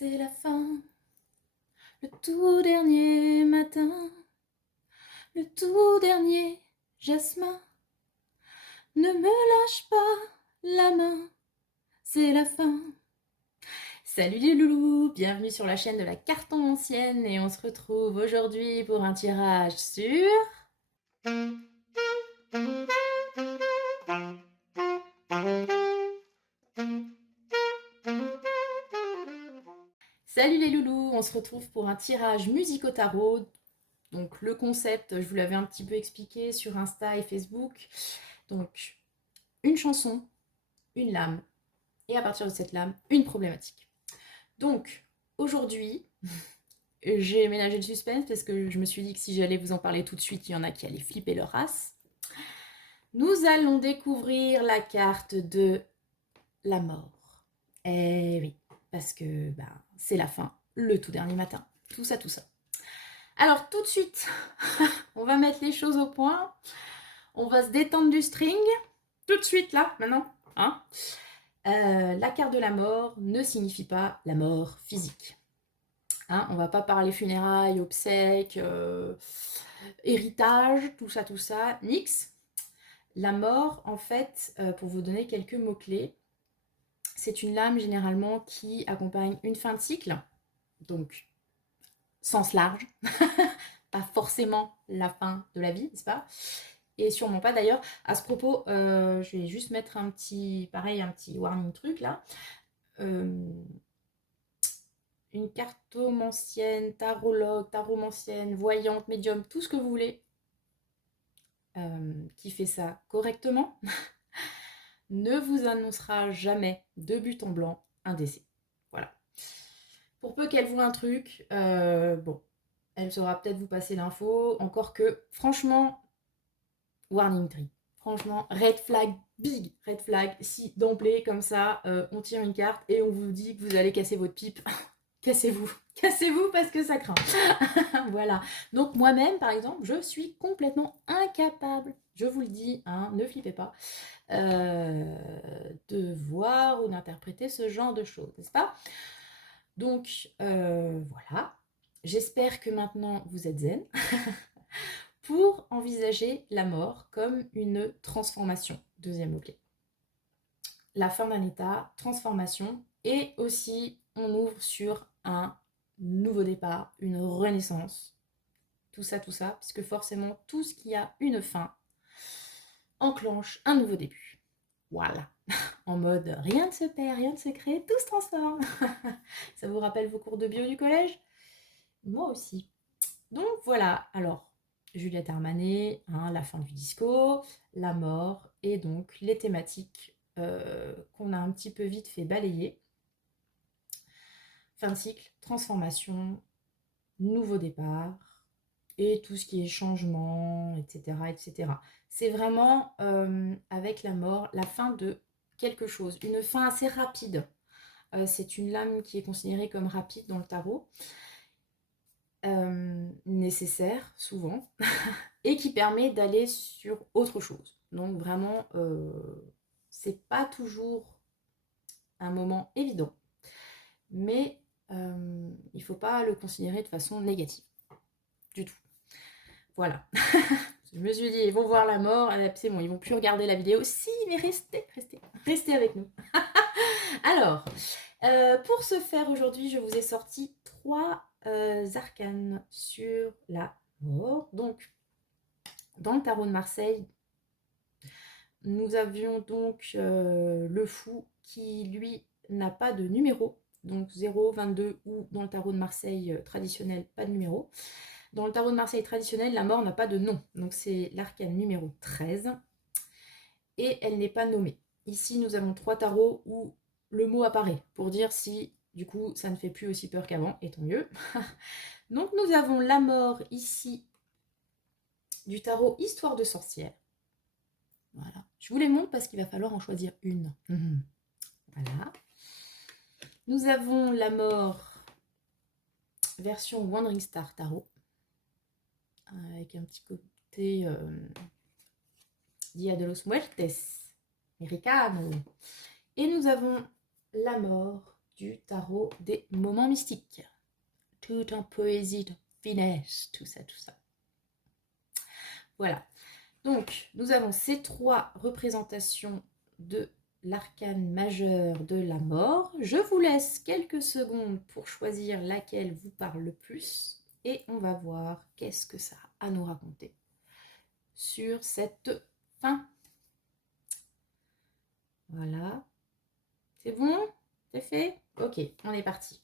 C'est la fin, le tout dernier matin, le tout dernier jasmin. Ne me lâche pas la main, c'est la fin. Salut les loulous, bienvenue sur la chaîne de la Carton Ancienne et on se retrouve aujourd'hui pour un tirage sur... Salut les loulous, on se retrouve pour un tirage musique au tarot. Donc le concept, je vous l'avais un petit peu expliqué sur Insta et Facebook. Donc une chanson, une lame, et à partir de cette lame, une problématique. Donc aujourd'hui, j'ai ménagé le suspense parce que je me suis dit que si j'allais vous en parler tout de suite, il y en a qui allaient flipper leur race. Nous allons découvrir la carte de la mort. Eh oui, parce que c'est la fin, le tout dernier matin, tout ça, tout ça. Alors tout de suite, on va mettre les choses au point. On va se détendre du string. Tout de suite, là, maintenant. Hein, la carte de la mort ne signifie pas la mort physique. Hein, on va pas parler funérailles, obsèques, héritage, tout ça, nix. La mort, en fait, pour vous donner quelques mots-clés, c'est une lame généralement qui accompagne une fin de cycle, donc sens large, pas forcément la fin de la vie, n'est-ce pas? Et sûrement pas d'ailleurs. À ce propos, je vais juste mettre un petit warning truc là. Une cartomancienne, tarologue, taromancienne, voyante, médium, tout ce que vous voulez, qui fait ça correctement, ne vous annoncera jamais de but en blanc un décès. Voilà. Pour peu qu'elle voit un truc, bon, elle saura peut-être vous passer l'info, encore que, franchement, warning tree. Franchement, red flag, big red flag, si d'emblée, comme ça, on tire une carte et on vous dit que vous allez casser votre pipe, cassez-vous, cassez-vous parce que ça craint. Voilà. Donc moi-même, par exemple, je suis complètement incapable, je vous le dis, hein, ne flippez pas, de voir ou d'interpréter ce genre de choses, n'est-ce pas? Donc voilà. J'espère que maintenant vous êtes zen pour envisager la mort comme une transformation. Deuxième mot-clé. La fin d'un état, transformation, et aussi on ouvre sur un nouveau départ, une renaissance, tout ça, puisque forcément tout ce qui a une fin enclenche un nouveau début. Voilà, en mode rien ne se perd, rien ne se crée, tout se transforme. Ça vous rappelle vos cours de bio du collège? Moi aussi. Donc voilà, alors Juliette Armanet, hein, la fin du disco, la mort, et donc les thématiques qu'on a un petit peu vite fait balayer. Fin de cycle, transformation, nouveau départ, et tout ce qui est changement, etc. etc. C'est vraiment, avec la mort, la fin de quelque chose, une fin assez rapide. C'est une lame qui est considérée comme rapide dans le tarot, nécessaire souvent, et qui permet d'aller sur autre chose. Donc vraiment, c'est pas toujours un moment évident, mais il faut pas le considérer de façon négative, du tout. Voilà. Je me suis dit, ils vont voir la mort, c'est bon, ils vont plus regarder la vidéo. Si, mais restez avec nous. Alors, pour ce faire aujourd'hui, je vous ai sorti 3 arcanes sur la mort. Donc, dans le tarot de Marseille, nous avions donc le fou qui, lui, n'a pas de numéro. Donc 0, 22 ou dans le tarot de Marseille traditionnel, pas de numéro. Dans le tarot de Marseille traditionnel, la mort n'a pas de nom. Donc c'est l'arcane numéro 13. Et elle n'est pas nommée. Ici, nous avons 3 tarots où le mot apparaît pour dire si, du coup, ça ne fait plus aussi peur qu'avant, et tant mieux. Donc nous avons la mort ici du tarot Histoire de sorcière. Voilà. Je vous les montre parce qu'il va falloir en choisir une. Voilà. Nous avons la mort version Wandering Star Tarot, avec un petit côté Dia de los Muertes, Americano. Et nous avons la mort du tarot des moments mystiques. Tout en poésie, de finesse, tout ça, tout ça. Voilà. Donc, nous avons ces 3 représentations de l'arcane majeur de la mort. Je vous laisse quelques secondes pour choisir laquelle vous parle le plus et on va voir qu'est-ce que ça a à nous raconter sur cette fin. Voilà. C'est bon? C'est fait? Ok, on est parti.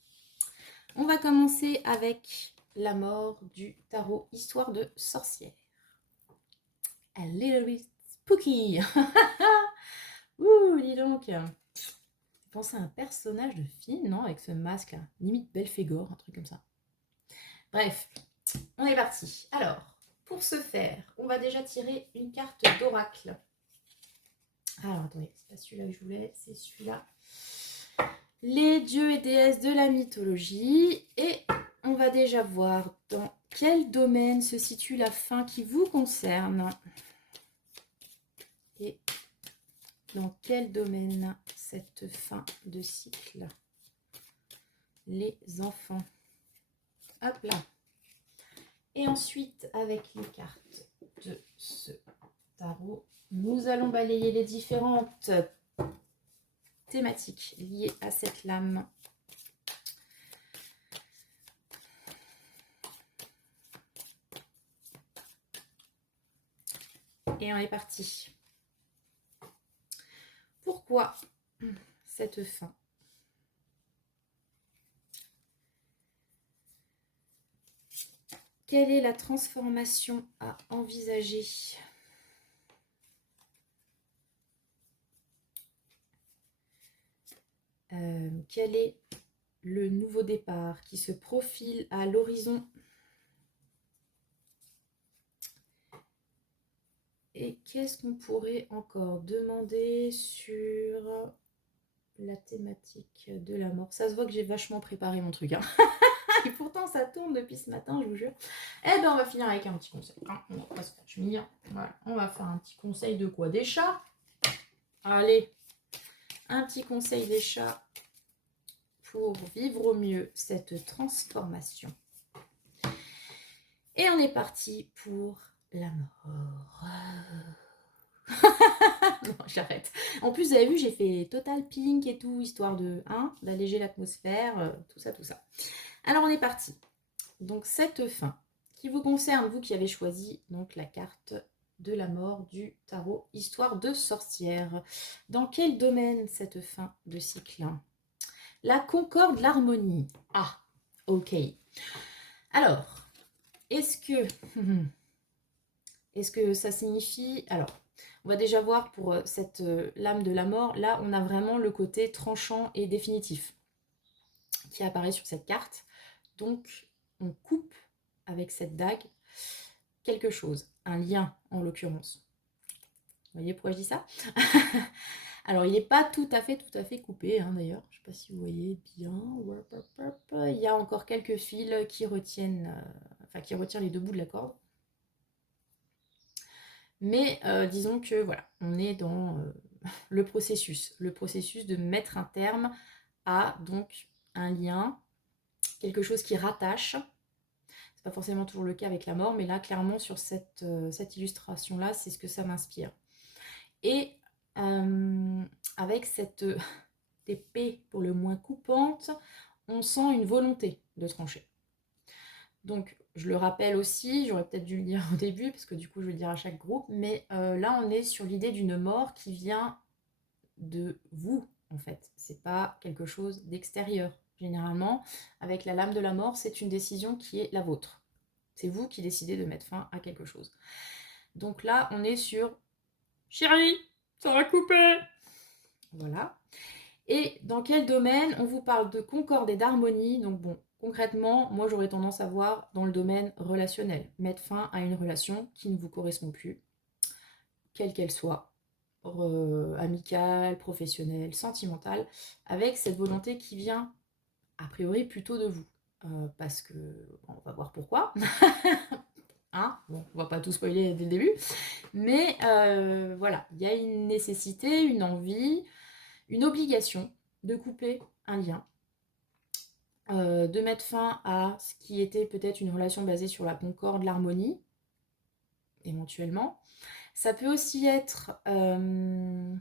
On va commencer avec la mort du tarot Histoire de sorcière. A little bit spooky. Ouh, dis donc. Je pensais à un personnage de film, non? Avec ce masque là. Limite Belphégor, un truc comme ça. Bref, on est parti. Alors, pour ce faire, on va déjà tirer une carte d'oracle. Alors, attendez, c'est pas celui-là que je voulais, c'est celui-là. Les dieux et déesses de la mythologie. Et on va déjà voir dans quel domaine se situe la fin qui vous concerne. Et dans quel domaine cette fin de cycle. Les enfants. Hop là. Et ensuite, avec les cartes de ce tarot, nous allons balayer les différentes thématiques liées à cette lame. Et on est parti. Pourquoi cette fin? Quelle est la transformation à envisager? Quel est le nouveau départ qui se profile à l'horizon? Et qu'est-ce qu'on pourrait encore demander sur la thématique de la mort? Ça se voit que j'ai vachement préparé mon truc. Hein. Et pourtant, ça tourne depuis ce matin, je vous jure. Eh bien, on va finir avec un petit conseil. Hein. On va pas se faire chenille. Voilà. On va faire un petit conseil de quoi? Des chats. Allez, un petit conseil des chats pour vivre au mieux cette transformation. Et on est parti pour la mort. Non, j'arrête. En plus, vous avez vu, j'ai fait total pink et tout, histoire de d'alléger l'atmosphère, tout ça, tout ça. Alors, on est parti. Donc, cette fin qui vous concerne, vous qui avez choisi donc la carte de la mort du tarot Histoire de sorcière. Dans quel domaine cette fin de cycle? La concorde, l'harmonie. Ah, ok. Alors, est-ce que ça signifie... Alors, on va déjà voir pour cette lame de la mort, là, on a vraiment le côté tranchant et définitif qui apparaît sur cette carte. Donc, on coupe avec cette dague quelque chose, un lien en l'occurrence. Vous voyez pourquoi je dis ça? Alors, il n'est pas tout à fait coupé, hein, d'ailleurs. Je ne sais pas si vous voyez bien. Il y a encore quelques fils qui retiennent, qui retirent les 2 bouts de la corde. Mais disons que voilà, on est dans le processus de mettre un terme à donc un lien, quelque chose qui rattache. C'est pas forcément toujours le cas avec la mort, mais là clairement sur cette illustration là, c'est ce que ça m'inspire. Et avec cette épée pour le moins coupante, on sent une volonté de trancher. Donc, je le rappelle aussi, j'aurais peut-être dû le dire au début, parce que du coup, je vais le dire à chaque groupe, mais là, on est sur l'idée d'une mort qui vient de vous, en fait. C'est pas quelque chose d'extérieur. Généralement, avec la lame de la mort, c'est une décision qui est la vôtre. C'est vous qui décidez de mettre fin à quelque chose. Donc là, on est sur « Chérie, ça va couper !» Voilà. Et dans quel domaine? On vous parle de concorde et d'harmonie. Donc bon, concrètement, moi j'aurais tendance à voir dans le domaine relationnel. Mettre fin à une relation qui ne vous correspond plus, quelle qu'elle soit, amicale, professionnelle, sentimentale, avec cette volonté qui vient a priori plutôt de vous. Parce que, bon, on va voir pourquoi. Bon, on va pas tout spoiler dès le début. Mais voilà, il y a une nécessité, une envie, une obligation de couper un lien de mettre fin à ce qui était peut-être une relation basée sur la concorde, l'harmonie, éventuellement. Ça peut aussi être une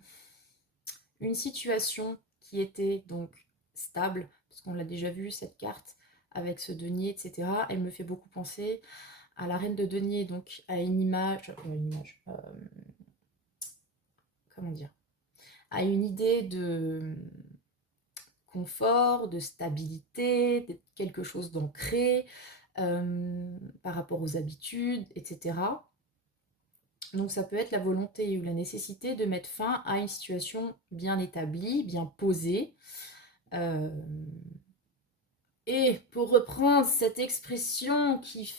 situation qui était donc stable, parce qu'on l'a déjà vu, cette carte, avec ce denier, etc. Elle me fait beaucoup penser à la reine de denier, donc à une image, comment dire, à une idée de confort, de stabilité, de quelque chose d'ancré par rapport aux habitudes, etc. Donc ça peut être la volonté ou la nécessité de mettre fin à une situation bien établie, bien posée. Et pour reprendre cette expression qui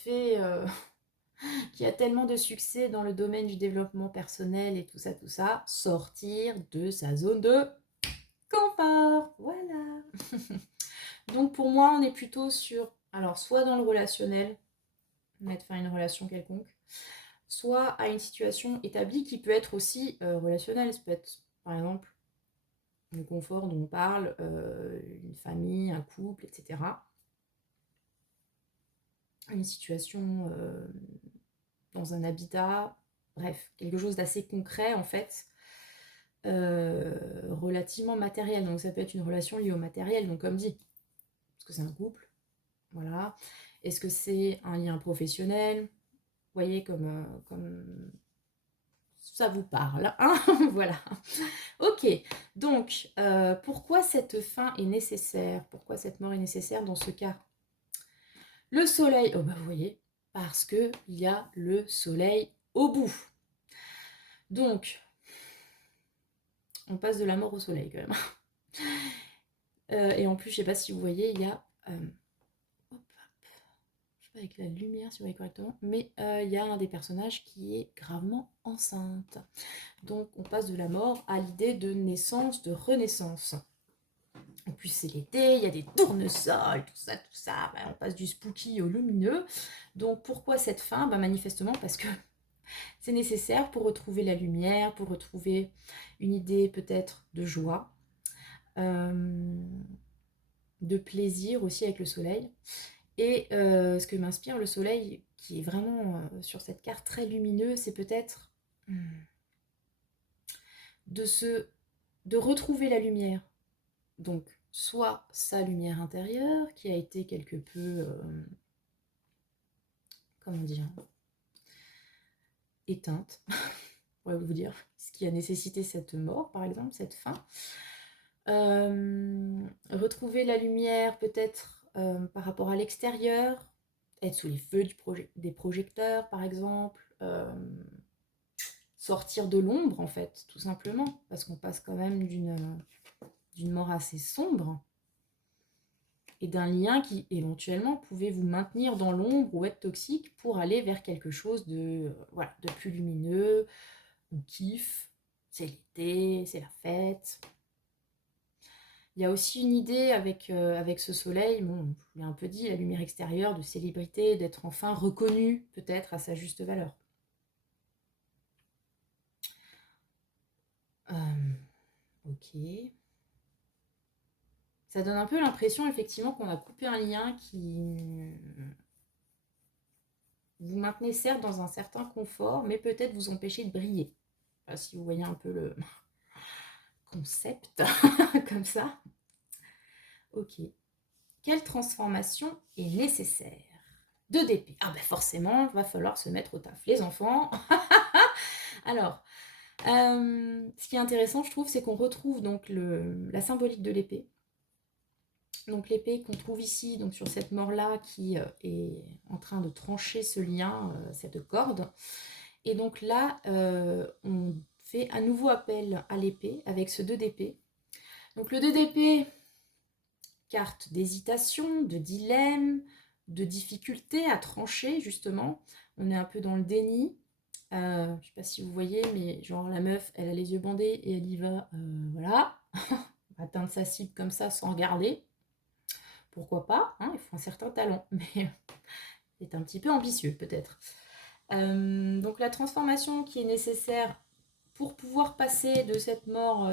a tellement de succès dans le domaine du développement personnel et tout ça, sortir de sa zone de confort. Voilà. Donc pour moi, on est plutôt sur, alors soit dans le relationnel, mettre fin à une relation quelconque, soit à une situation établie qui peut être aussi relationnelle. Ça peut être, par exemple, le confort dont on parle, une famille, un couple, etc. Une situation dans un habitat, bref, quelque chose d'assez concret en fait, relativement matériel. Donc ça peut être une relation liée au matériel, donc comme dit, parce que c'est un couple, voilà. Est-ce que c'est un lien professionnel? Vous voyez comme ça vous parle, hein. Voilà. Ok, donc pourquoi cette fin est nécessaire? Pourquoi cette mort est nécessaire dans ce cas? Le soleil, oh bah vous voyez, parce qu'il y a le soleil au bout. Donc, on passe de la mort au soleil quand même. Et en plus, je sais pas si vous voyez, il y a... hop, je sais pas avec la lumière si vous voyez correctement, mais il y a un des personnages qui est gravement enceinte. Donc on passe de la mort à l'idée de naissance, de renaissance. En plus c'est l'été, il y a des tournesols, tout ça, on passe du spooky au lumineux. Donc pourquoi cette fin? Manifestement parce que c'est nécessaire pour retrouver la lumière, pour retrouver une idée peut-être de joie, de plaisir aussi avec le soleil. Et ce que m'inspire le soleil, qui est vraiment sur cette carte très lumineux, c'est peut-être de retrouver la lumière. Donc, soit sa lumière intérieure, qui a été quelque peu, comment dire, éteinte, on va vous dire, ce qui a nécessité cette mort, par exemple, cette fin. Retrouver la lumière peut-être par rapport à l'extérieur, être sous les feux des projecteurs par exemple, sortir de l'ombre en fait, tout simplement, parce qu'on passe quand même d'une mort assez sombre et d'un lien qui éventuellement pouvait vous maintenir dans l'ombre ou être toxique pour aller vers quelque chose de, voilà, de plus lumineux, on kiffe, c'est l'été, c'est la fête. Il y a aussi une idée avec ce soleil, bon, je vous l'ai un peu dit, la lumière extérieure, de célébrité, d'être enfin reconnu peut-être à sa juste valeur. Ok. Ça donne un peu l'impression effectivement qu'on a coupé un lien qui vous maintenait certes dans un certain confort, mais peut-être vous empêcher de briller. Je sais pas si vous voyez un peu le concept comme ça. Ok. Quelle transformation est nécessaire? 2 d'épée. Ah ben forcément, va falloir se mettre au taf, les enfants. Alors, ce qui est intéressant, je trouve, c'est qu'on retrouve donc la symbolique de l'épée. Donc l'épée qu'on trouve ici, donc sur cette mort-là, qui est en train de trancher ce lien, cette corde. Et donc là, on fait à nouveau appel à l'épée avec ce 2 d'épée. Donc le 2 d'épée, carte d'hésitation, de dilemme, de difficulté à trancher, justement. On est un peu dans le déni. Je ne sais pas si vous voyez, mais genre la meuf, elle a les yeux bandés et elle y va, voilà, atteindre sa cible comme ça sans regarder. Pourquoi pas, hein, il faut un certain talent, mais c'est un petit peu ambitieux peut-être. Donc la transformation qui est nécessaire pour pouvoir passer de cette mort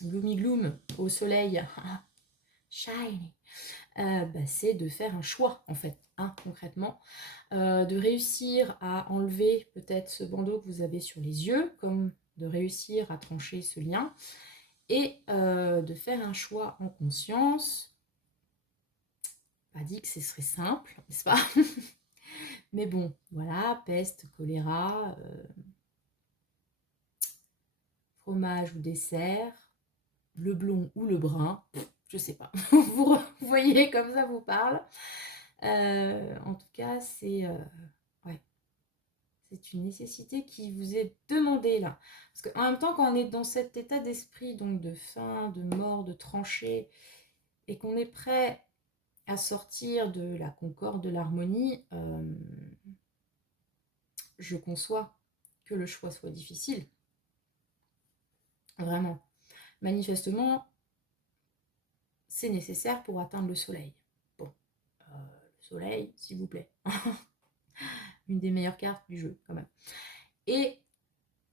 gloomy gloom au soleil shiny, c'est de faire un choix en fait, hein, concrètement. De réussir à enlever peut-être ce bandeau que vous avez sur les yeux, comme de réussir à trancher ce lien, et de faire un choix en conscience. Pas dit que ce serait simple, n'est-ce pas? Mais bon, voilà, peste, choléra, fromage ou dessert, le blond ou le brun, je sais pas. Vous voyez comme ça vous parle. En tout cas, ouais, c'est une nécessité qui vous est demandée là. Parce qu'en même temps, quand on est dans cet état d'esprit, donc de faim, de mort, de tranchée, et qu'on est prêt à sortir de la concorde, de l'harmonie, je conçois que le choix soit difficile. Vraiment. Manifestement, c'est nécessaire pour atteindre le soleil. Bon, le soleil, s'il vous plaît. Une des meilleures cartes du jeu, quand même. Et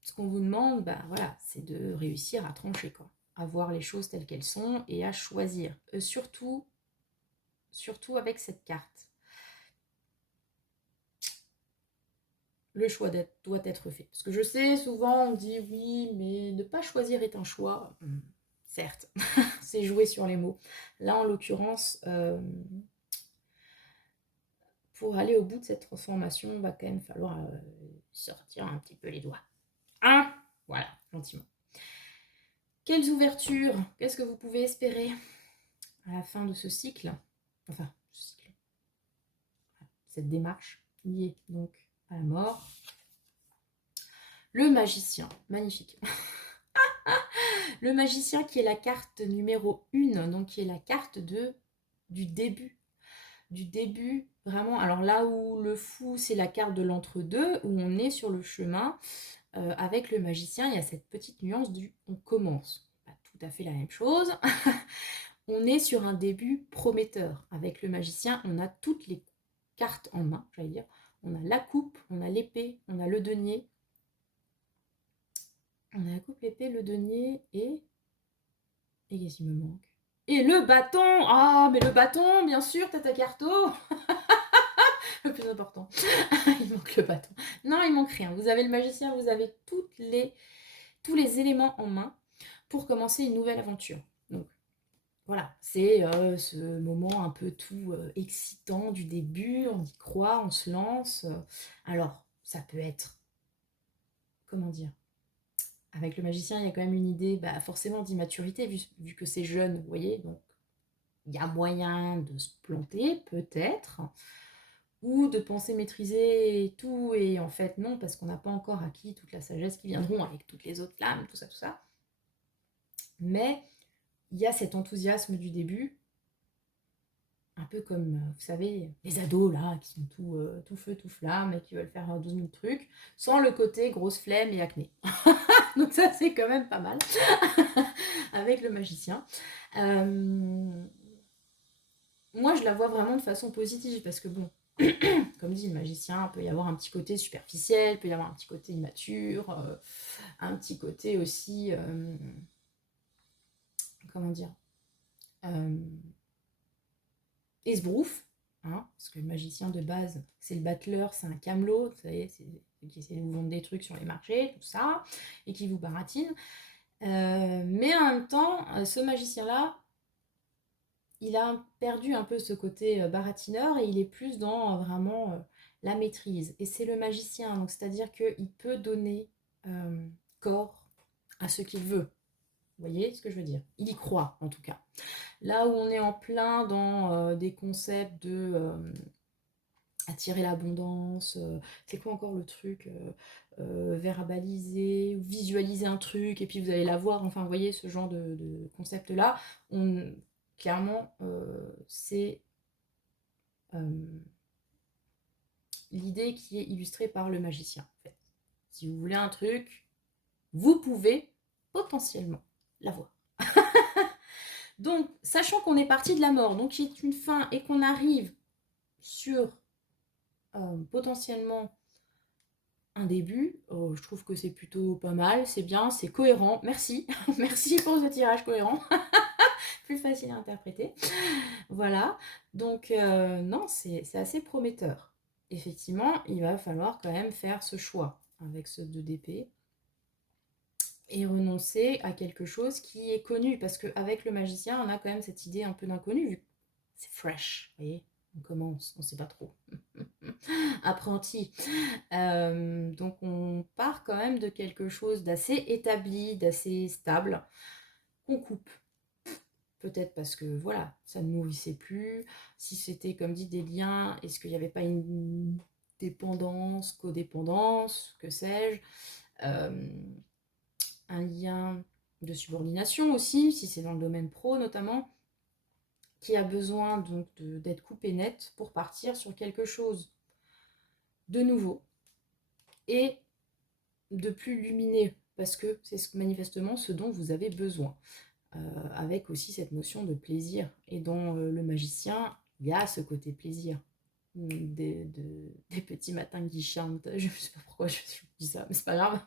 ce qu'on vous demande, voilà, c'est de réussir à trancher, quoi. À voir les choses telles qu'elles sont et à choisir. Surtout avec cette carte. Le choix doit être fait. Parce que je sais, souvent on dit oui, mais ne pas choisir est un choix. Certes, c'est jouer sur les mots. Là, en l'occurrence, pour aller au bout de cette transformation, il va quand même falloir sortir un petit peu les doigts. Hein? Voilà, gentiment. Quelles ouvertures? Qu'est-ce que vous pouvez espérer à la fin de ce cycle? Enfin, cette démarche liée donc à la mort. Le magicien, magnifique. Le magicien qui est la carte numéro 1, donc qui est la carte du début. Du début, vraiment. Alors là où le fou, c'est la carte de l'entre-deux, où on est sur le chemin. Avec le magicien, il y a cette petite nuance du on commence. Pas tout à fait la même chose. On est sur un début prometteur. Avec le magicien, on a toutes les cartes en main, j'allais dire. On a la coupe, on a l'épée, on a le denier. On a la coupe, l'épée, le denier et qu'est-ce qu'il me manque? Et le bâton! Ah, mais le bâton, bien sûr, Tata Carto! Le plus important. Il manque le bâton. Non, il manque rien. Vous avez le magicien, vous avez tous les éléments en main pour commencer une nouvelle aventure. Donc, voilà, c'est ce moment un peu tout excitant du début, on y croit, on se lance. Alors, ça peut être, comment dire, avec le magicien, il y a quand même une idée forcément d'immaturité, vu que c'est jeune, vous voyez, donc il y a moyen de se planter, peut-être, ou de penser maîtriser tout, et en fait non, parce qu'on n'a pas encore acquis toute la sagesse qui viendront avec toutes les autres flammes, tout ça. Mais il y a cet enthousiasme du début, un peu comme, vous savez, les ados, là, qui sont tout feu, tout flamme, et qui veulent faire 12 000 trucs, sans le côté grosse flemme et acné. Donc ça, c'est quand même pas mal, avec le magicien. Moi, je la vois vraiment de façon positive, parce que bon, comme dit le magicien, il peut y avoir un petit côté superficiel, il peut y avoir un petit côté immature, un petit côté aussi, comment dire, esbrouf, hein, parce que le magicien de base, c'est le battleur, c'est un camelot, vous savez, c'est qui essaie de vous vendre des trucs sur les marchés, tout ça, et qui vous baratine. Mais en même temps, ce magicien-là, il a perdu un peu ce côté baratineur et il est plus dans vraiment la maîtrise. Et c'est le magicien, donc c'est-à-dire qu'il peut donner corps à ce qu'il veut. Vous voyez ce que je veux dire? Il y croit, en tout cas. Là où on est en plein dans des concepts de attirer l'abondance, c'est quoi encore le truc, verbaliser, visualiser un truc, et puis vous allez l'avoir, enfin vous voyez ce genre de concept-là, clairement, c'est l'idée qui est illustrée par le magicien, en fait. Si vous voulez un truc, vous pouvez potentiellement l'avoir. Donc, sachant qu'on est parti de la mort, donc qui est une fin, et qu'on arrive sur potentiellement un début, je trouve que c'est plutôt pas mal, c'est bien, c'est cohérent, merci. Merci pour ce tirage cohérent. plus facile à interpréter. Voilà, donc non, c'est assez prometteur. Effectivement, il va falloir quand même faire ce choix avec ce 2 d'épée et renoncer à quelque chose qui est connu, parce qu'avec le magicien, on a quand même cette idée un peu d'inconnu, vu que c'est fresh, vous voyez, on commence, on ne sait pas trop. Apprenti. Donc on part quand même de quelque chose d'assez établi, d'assez stable, qu'on coupe. Peut-être parce que voilà, ça ne nourrissait plus. Si c'était comme dit des liens, est-ce qu'il n'y avait pas une dépendance, codépendance, que sais-je, un lien de subordination aussi, si c'est dans le domaine pro notamment, qui a besoin donc d'être coupé net pour partir sur quelque chose de nouveau et de plus lumineux, parce que c'est manifestement ce dont vous avez besoin. Avec aussi cette notion de plaisir. Et dans le magicien, il y a ce côté plaisir. Des petits matins qui chantent, je ne sais pas pourquoi je dis ça, mais c'est pas grave,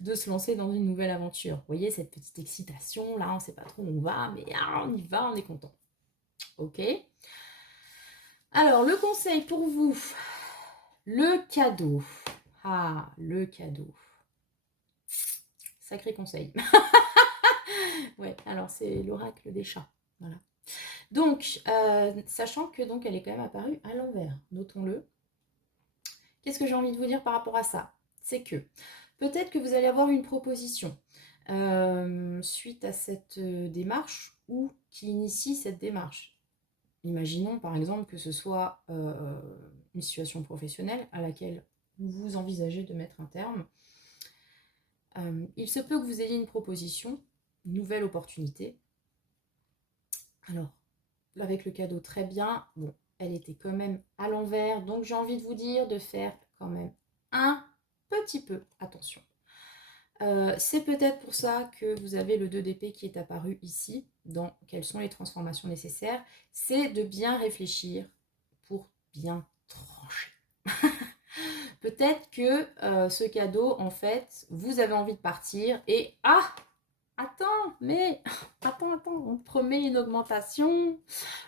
de se lancer dans une nouvelle aventure. Vous voyez, cette petite excitation, là, on ne sait pas trop où on va, mais on y va, on est content. Ok. Alors, le conseil pour vous, le cadeau. Ah, le cadeau. Sacré conseil. Ouais, alors c'est l'oracle des chats. Voilà. Donc, sachant que donc elle est quand même apparue à l'envers, notons-le. Qu'est-ce que j'ai envie de vous dire par rapport à ça? C'est que peut-être que vous allez avoir une proposition suite à cette démarche ou qui initie cette démarche. Imaginons par exemple que ce soit une situation professionnelle à laquelle vous envisagez de mettre un terme. Il se peut que vous ayez une proposition, une nouvelle opportunité. Alors, avec le cadeau, très bien. Bon, elle était quand même à l'envers, donc j'ai envie de vous dire de faire quand même un petit peu attention. C'est peut-être pour ça que vous avez le 2 d'épée qui est apparu ici, dans quelles sont les transformations nécessaires. C'est de bien réfléchir pour bien trancher. Peut-être que ce cadeau, en fait, vous avez envie de partir et attends, on te promet une augmentation,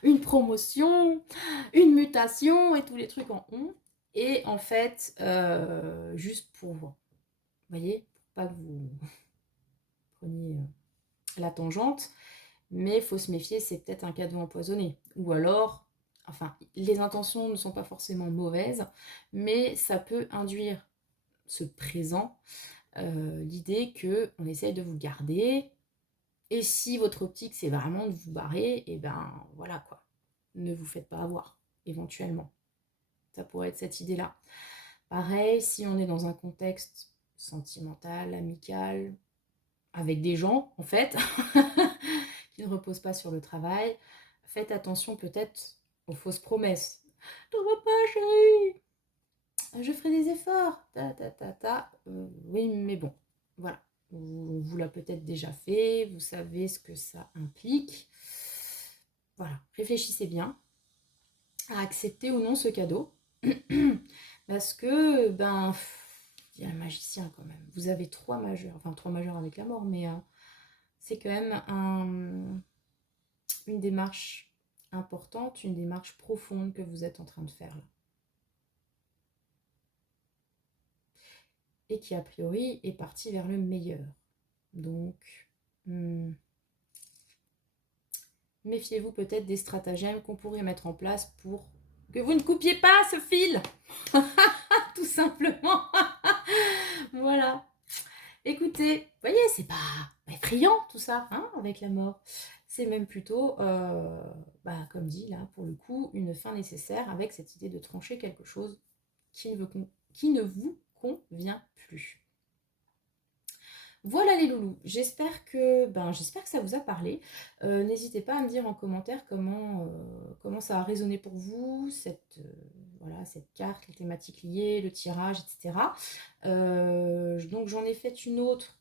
une promotion, une mutation et tous les trucs en on. Et en fait, juste pour, vous voyez, pour pas que vous preniez la tangente, mais il faut se méfier, c'est peut-être un cadeau empoisonné. Ou alors, enfin, les intentions ne sont pas forcément mauvaises, mais ça peut induire ce présent, l'idée qu'on essaye de vous garder. Et si votre optique, c'est vraiment de vous barrer, et ben voilà quoi. Ne vous faites pas avoir, éventuellement. Ça pourrait être cette idée-là. Pareil, si on est dans un contexte sentimental, amical, avec des gens, en fait, qui ne reposent pas sur le travail, faites attention peut-être aux fausses promesses. T'en vas pas, chérie, je ferai des efforts. Oui, mais bon, voilà. On vous l'a peut-être déjà fait, vous savez ce que ça implique. Voilà, réfléchissez bien à accepter ou non ce cadeau. Parce que, ben, il y a un magicien quand même. Vous avez 3 majeurs, enfin 3 majeurs avec la mort, mais c'est quand même une démarche importante, une démarche profonde que vous êtes en train de faire là. Et qui, a priori, est parti vers le meilleur. Donc, méfiez-vous peut-être des stratagèmes qu'on pourrait mettre en place pour que vous ne coupiez pas ce fil. Tout simplement. Voilà. Écoutez, vous voyez, c'est pas effrayant tout ça, hein, avec la mort. C'est même plutôt, comme dit là, pour le coup, une fin nécessaire avec cette idée de trancher quelque chose qui ne vous convient plus. Voilà les loulous, j'espère que ça vous a parlé. N'hésitez pas à me dire en commentaire comment ça a résonné pour vous, cette carte, les thématiques liées, le tirage, etc. Donc j'en ai fait une autre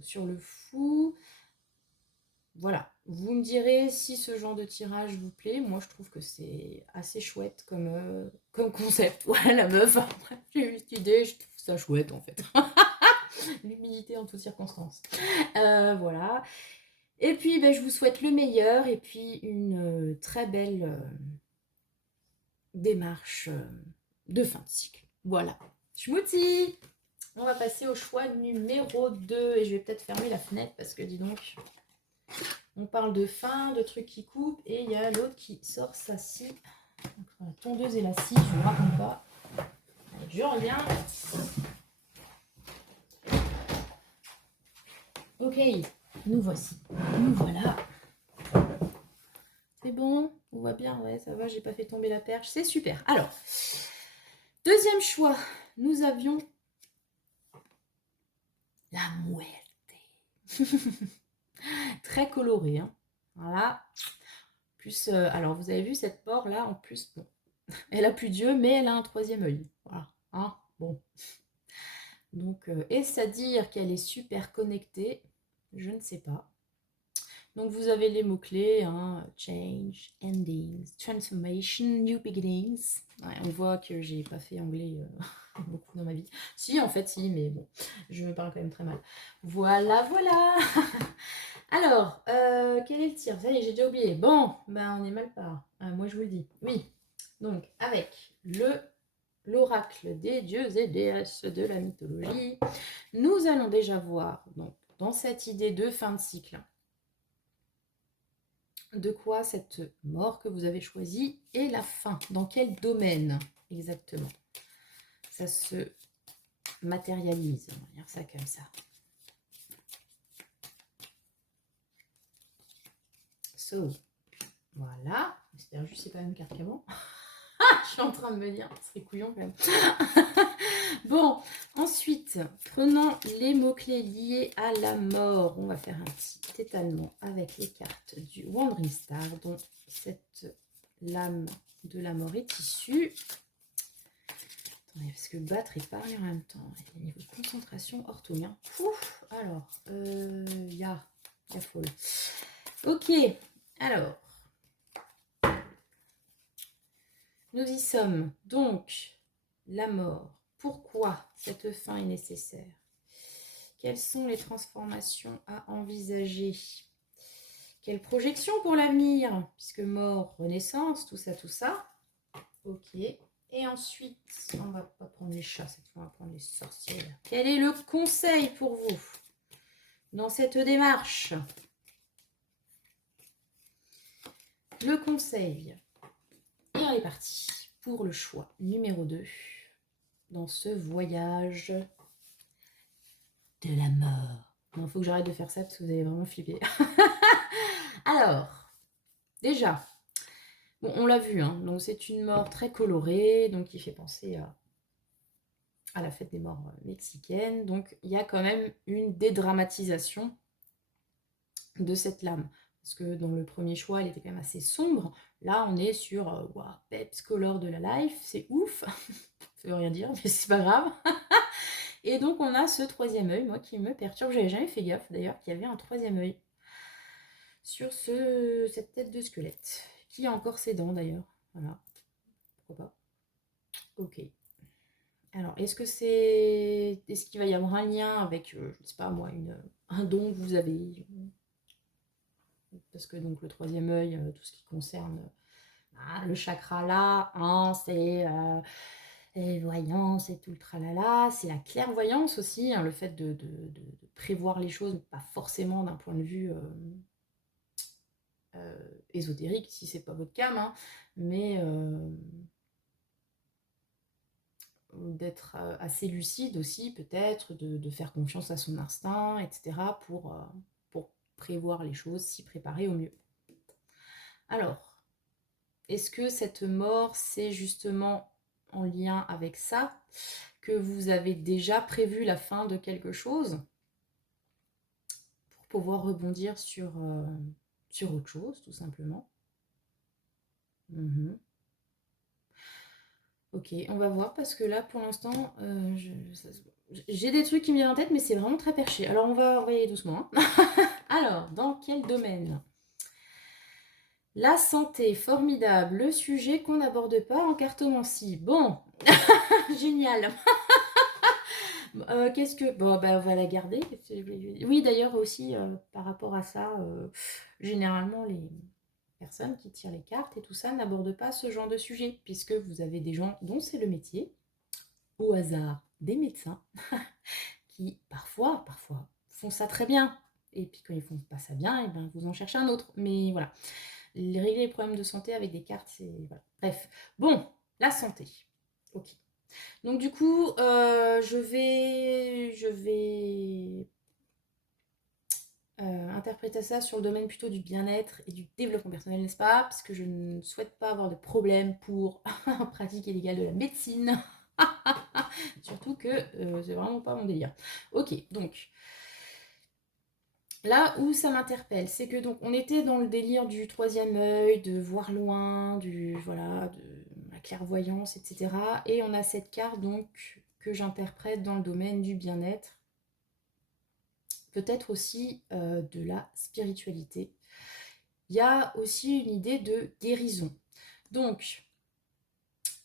sur le fou. Voilà, vous me direz si ce genre de tirage vous plaît. Moi, je trouve que c'est assez chouette comme concept. Voilà, la meuf, j'ai eu cette idée, je trouve ça chouette en fait. L'humilité en toutes circonstances. Voilà. Et puis, ben, je vous souhaite le meilleur et puis une très belle démarche de fin de cycle. Voilà. Schmouti! On va passer au choix numéro 2 et je vais peut-être fermer la fenêtre parce que dis donc, on parle de fin, de trucs qui coupent et il y a l'autre qui sort sa scie. Donc, la tondeuse et la scie, je ne vous raconte pas. Allez, je reviens. Ok, nous voici. Nous voilà. C'est bon? On voit bien? Ouais, ça va, j'ai pas fait tomber la perche. C'est super. Alors, deuxième choix. Nous avions la muerte. Très colorée. Hein. Voilà. Plus, alors, vous avez vu cette mort là, en plus, bon, elle a plus Dieu, mais elle a un troisième œil. Voilà. Hein, bon. Donc, est-ce à dire qu'elle est super connectée? Je ne sais pas. Donc, vous avez les mots-clés, hein, change, endings, transformation, new beginnings. Ouais, on voit que j'ai pas fait anglais beaucoup dans ma vie. Si, en fait, si, mais bon, je me parle quand même très mal. Voilà, voilà. Alors, quel est le tir? Ça y est, j'ai déjà oublié. Bon, ben, on est mal part. Moi, je vous le dis. Oui. Donc, avec l'oracle des dieux et déesses de la mythologie, nous allons déjà voir, donc, dans cette idée de fin de cycle, de quoi cette mort que vous avez choisie est la fin. Dans quel domaine exactement ça se matérialise, on va dire ça comme ça. So, voilà. J'espère juste que c'est pas la même carte qu'avant. Je suis en train de me dire, c'est couillon quand même. Bon, ensuite, prenant les mots-clés liés à la mort, on va faire un petit étalement avec les cartes du Wandering Star, dont cette lame de la mort est issue. Attendez, parce que battre et parler en même temps, et niveau de concentration orthonien. Ouf, alors, ya folle. Ok, alors, nous y sommes. Donc, la mort. Pourquoi cette fin est nécessaire? Quelles sont les transformations à envisager? Quelle projection pour l'avenir? Puisque mort, renaissance, tout ça, tout ça. Ok. Et ensuite, on va pas prendre les chats cette fois, on va prendre les sorcières. Quel est le conseil pour vous dans cette démarche? Le conseil. Et on est parti pour le choix numéro 2 dans ce voyage de la mort. Il faut que j'arrête de faire ça parce que vous allez vraiment flipper. Alors, déjà, bon, on l'a vu, hein, donc c'est une mort très colorée, donc qui fait penser à la fête des morts mexicaine. Donc, il y a quand même une dédramatisation de cette lame. Parce que dans le premier choix, elle était quand même assez sombre. Là, on est sur wow, Peps Color de la Life, c'est ouf. Ça veut rien dire, mais c'est pas grave. Et donc, on a ce troisième œil, moi, qui me perturbe. J'avais jamais fait gaffe, d'ailleurs, qu'il y avait un troisième œil sur cette tête de squelette, qui a encore ses dents, d'ailleurs. Voilà. Pourquoi pas. Ok. Alors, est-ce qu'il va y avoir un lien avec, je ne sais pas moi, un don que vous avez? Parce que donc le troisième œil, tout ce qui concerne le chakra là, hein, c'est voyance et tout le tralala, c'est la clairvoyance aussi, hein, le fait de prévoir les choses, pas forcément d'un point de vue ésotérique, si c'est pas votre cam, hein, mais d'être assez lucide aussi, peut-être, de faire confiance à son instinct, etc., pour prévoir les choses, s'y préparer au mieux. Alors, est-ce que cette mort, c'est justement en lien avec ça, que vous avez déjà prévu la fin de quelque chose pour pouvoir rebondir sur autre chose, tout simplement? Ok, on va voir parce que là, pour l'instant, j'ai des trucs qui me viennent en tête, mais c'est vraiment très perché. Alors, on va y aller doucement. Hein. Alors, dans quel domaine? La santé, formidable, le sujet qu'on n'aborde pas en cartomancie. Bon, génial. Qu'est-ce que... Bon, bah, on va la garder. Oui, d'ailleurs aussi, par rapport à ça, généralement, les personnes qui tirent les cartes et tout ça n'abordent pas ce genre de sujet, puisque vous avez des gens dont c'est le métier, au hasard des médecins, qui parfois, font ça très bien. Et puis quand ils font pas ça bien, et ben vous en cherchez un autre. Mais voilà, régler les problèmes de santé avec des cartes, c'est... Voilà. Bref, bon, la santé. Ok. Donc du coup, je vais interpréter ça sur le domaine plutôt du bien-être et du développement personnel, n'est-ce pas? Parce que je ne souhaite pas avoir de problème pour pratique illégale de la médecine. Surtout que c'est vraiment pas mon délire. Ok, donc là où ça m'interpelle, c'est que donc on était dans le délire du troisième œil, de voir loin, voilà, de la clairvoyance, etc. Et on a cette carte donc que j'interprète dans le domaine du bien-être, peut-être aussi de la spiritualité. Il y a aussi une idée de guérison. Donc,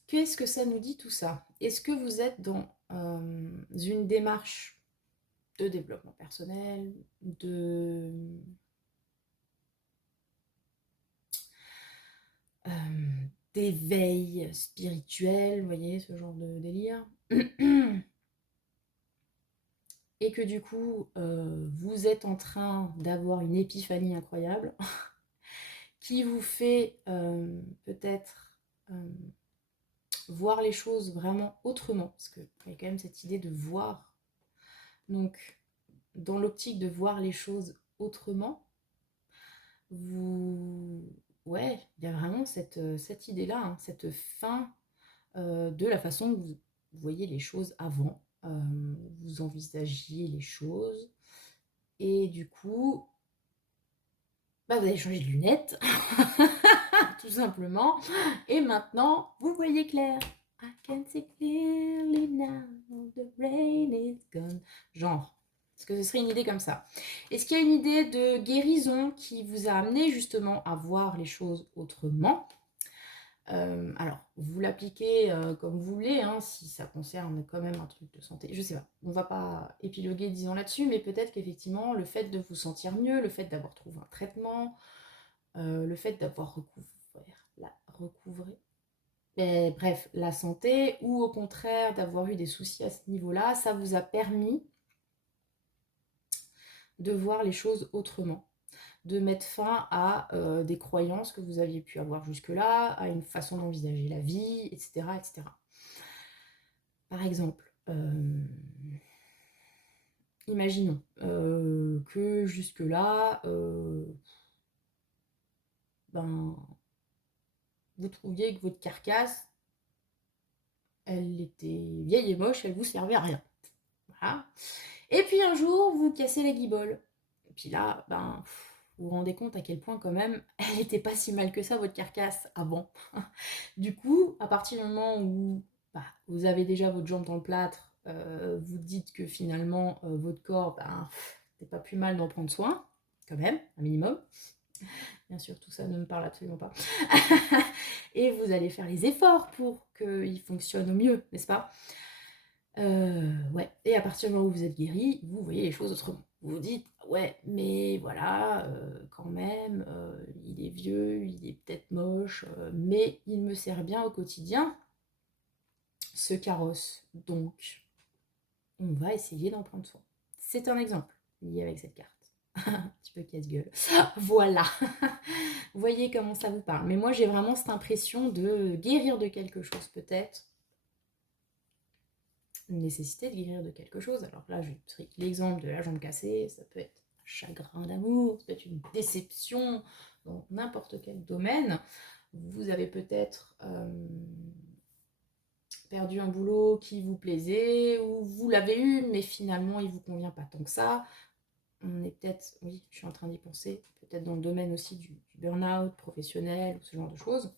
qu'est-ce que ça nous dit tout ça? Est-ce que vous êtes dans une démarche de développement personnel, d'éveil spirituel, vous voyez, ce genre de délire? Et que du coup, vous êtes en train d'avoir une épiphanie incroyable qui vous fait peut-être voir les choses vraiment autrement, parce qu'il y a quand même cette idée de voir. Donc, dans l'optique de voir les choses autrement, ouais, il y a vraiment cette idée-là, hein, cette fin de la façon que vous voyez les choses avant, vous envisagiez les choses, et du coup, bah, vous avez changé de lunettes, tout simplement, et maintenant, vous voyez clair. I can see clearly now, the rain is gone. Genre, est-ce que ce serait une idée comme ça? Est-ce qu'il y a une idée de guérison qui vous a amené justement à voir les choses autrement? Alors, vous l'appliquez comme vous voulez, hein, si ça concerne quand même un truc de santé, je sais pas. On va pas épiloguer, disons, là-dessus, mais peut-être qu'effectivement, le fait de vous sentir mieux, le fait d'avoir trouvé un traitement, le fait d'avoir recouvré, mais bref, la santé, ou au contraire d'avoir eu des soucis à ce niveau-là, ça vous a permis de voir les choses autrement, de mettre fin à des croyances que vous aviez pu avoir jusque-là, à une façon d'envisager la vie, etc. etc. Par exemple, imaginons que jusque-là, ben, vous trouviez que votre carcasse, elle était vieille et moche, elle vous servait à rien. Voilà. Et puis un jour, vous cassez la guibole. Et puis là, ben, vous vous rendez compte à quel point quand même, elle n'était pas si mal que ça, votre carcasse, avant. Du coup, à partir du moment où bah, vous avez déjà votre jambe dans le plâtre, vous dites que finalement, votre corps, ben, c'est pas plus mal d'en prendre soin, quand même, un minimum. Bien sûr, tout ça ne me parle absolument pas. Et vous allez faire les efforts pour qu'il fonctionne au mieux, n'est-ce pas? Ouais. Et à partir du moment où vous êtes guéri, vous voyez les choses autrement. Vous vous dites, ouais, mais voilà, quand même, il est vieux, il est peut-être moche, mais il me sert bien au quotidien, ce carrosse. Donc, on va essayer d'en prendre soin. C'est un exemple lié avec cette carte. Un petit peu casse-gueule. Voilà. Vous voyez comment ça vous parle. Mais moi, j'ai vraiment cette impression de guérir de quelque chose, peut-être. Une nécessité de guérir de quelque chose. Alors là, je pris l'exemple de la jambe cassée. Ça peut être un chagrin d'amour, ça peut être une déception dans n'importe quel domaine. Vous avez peut-être perdu un boulot qui vous plaisait, ou vous l'avez eu, mais finalement, il vous convient pas tant que ça. On est peut-être, oui, je suis en train d'y penser, peut-être dans le domaine aussi du burn-out professionnel, ou ce genre de choses.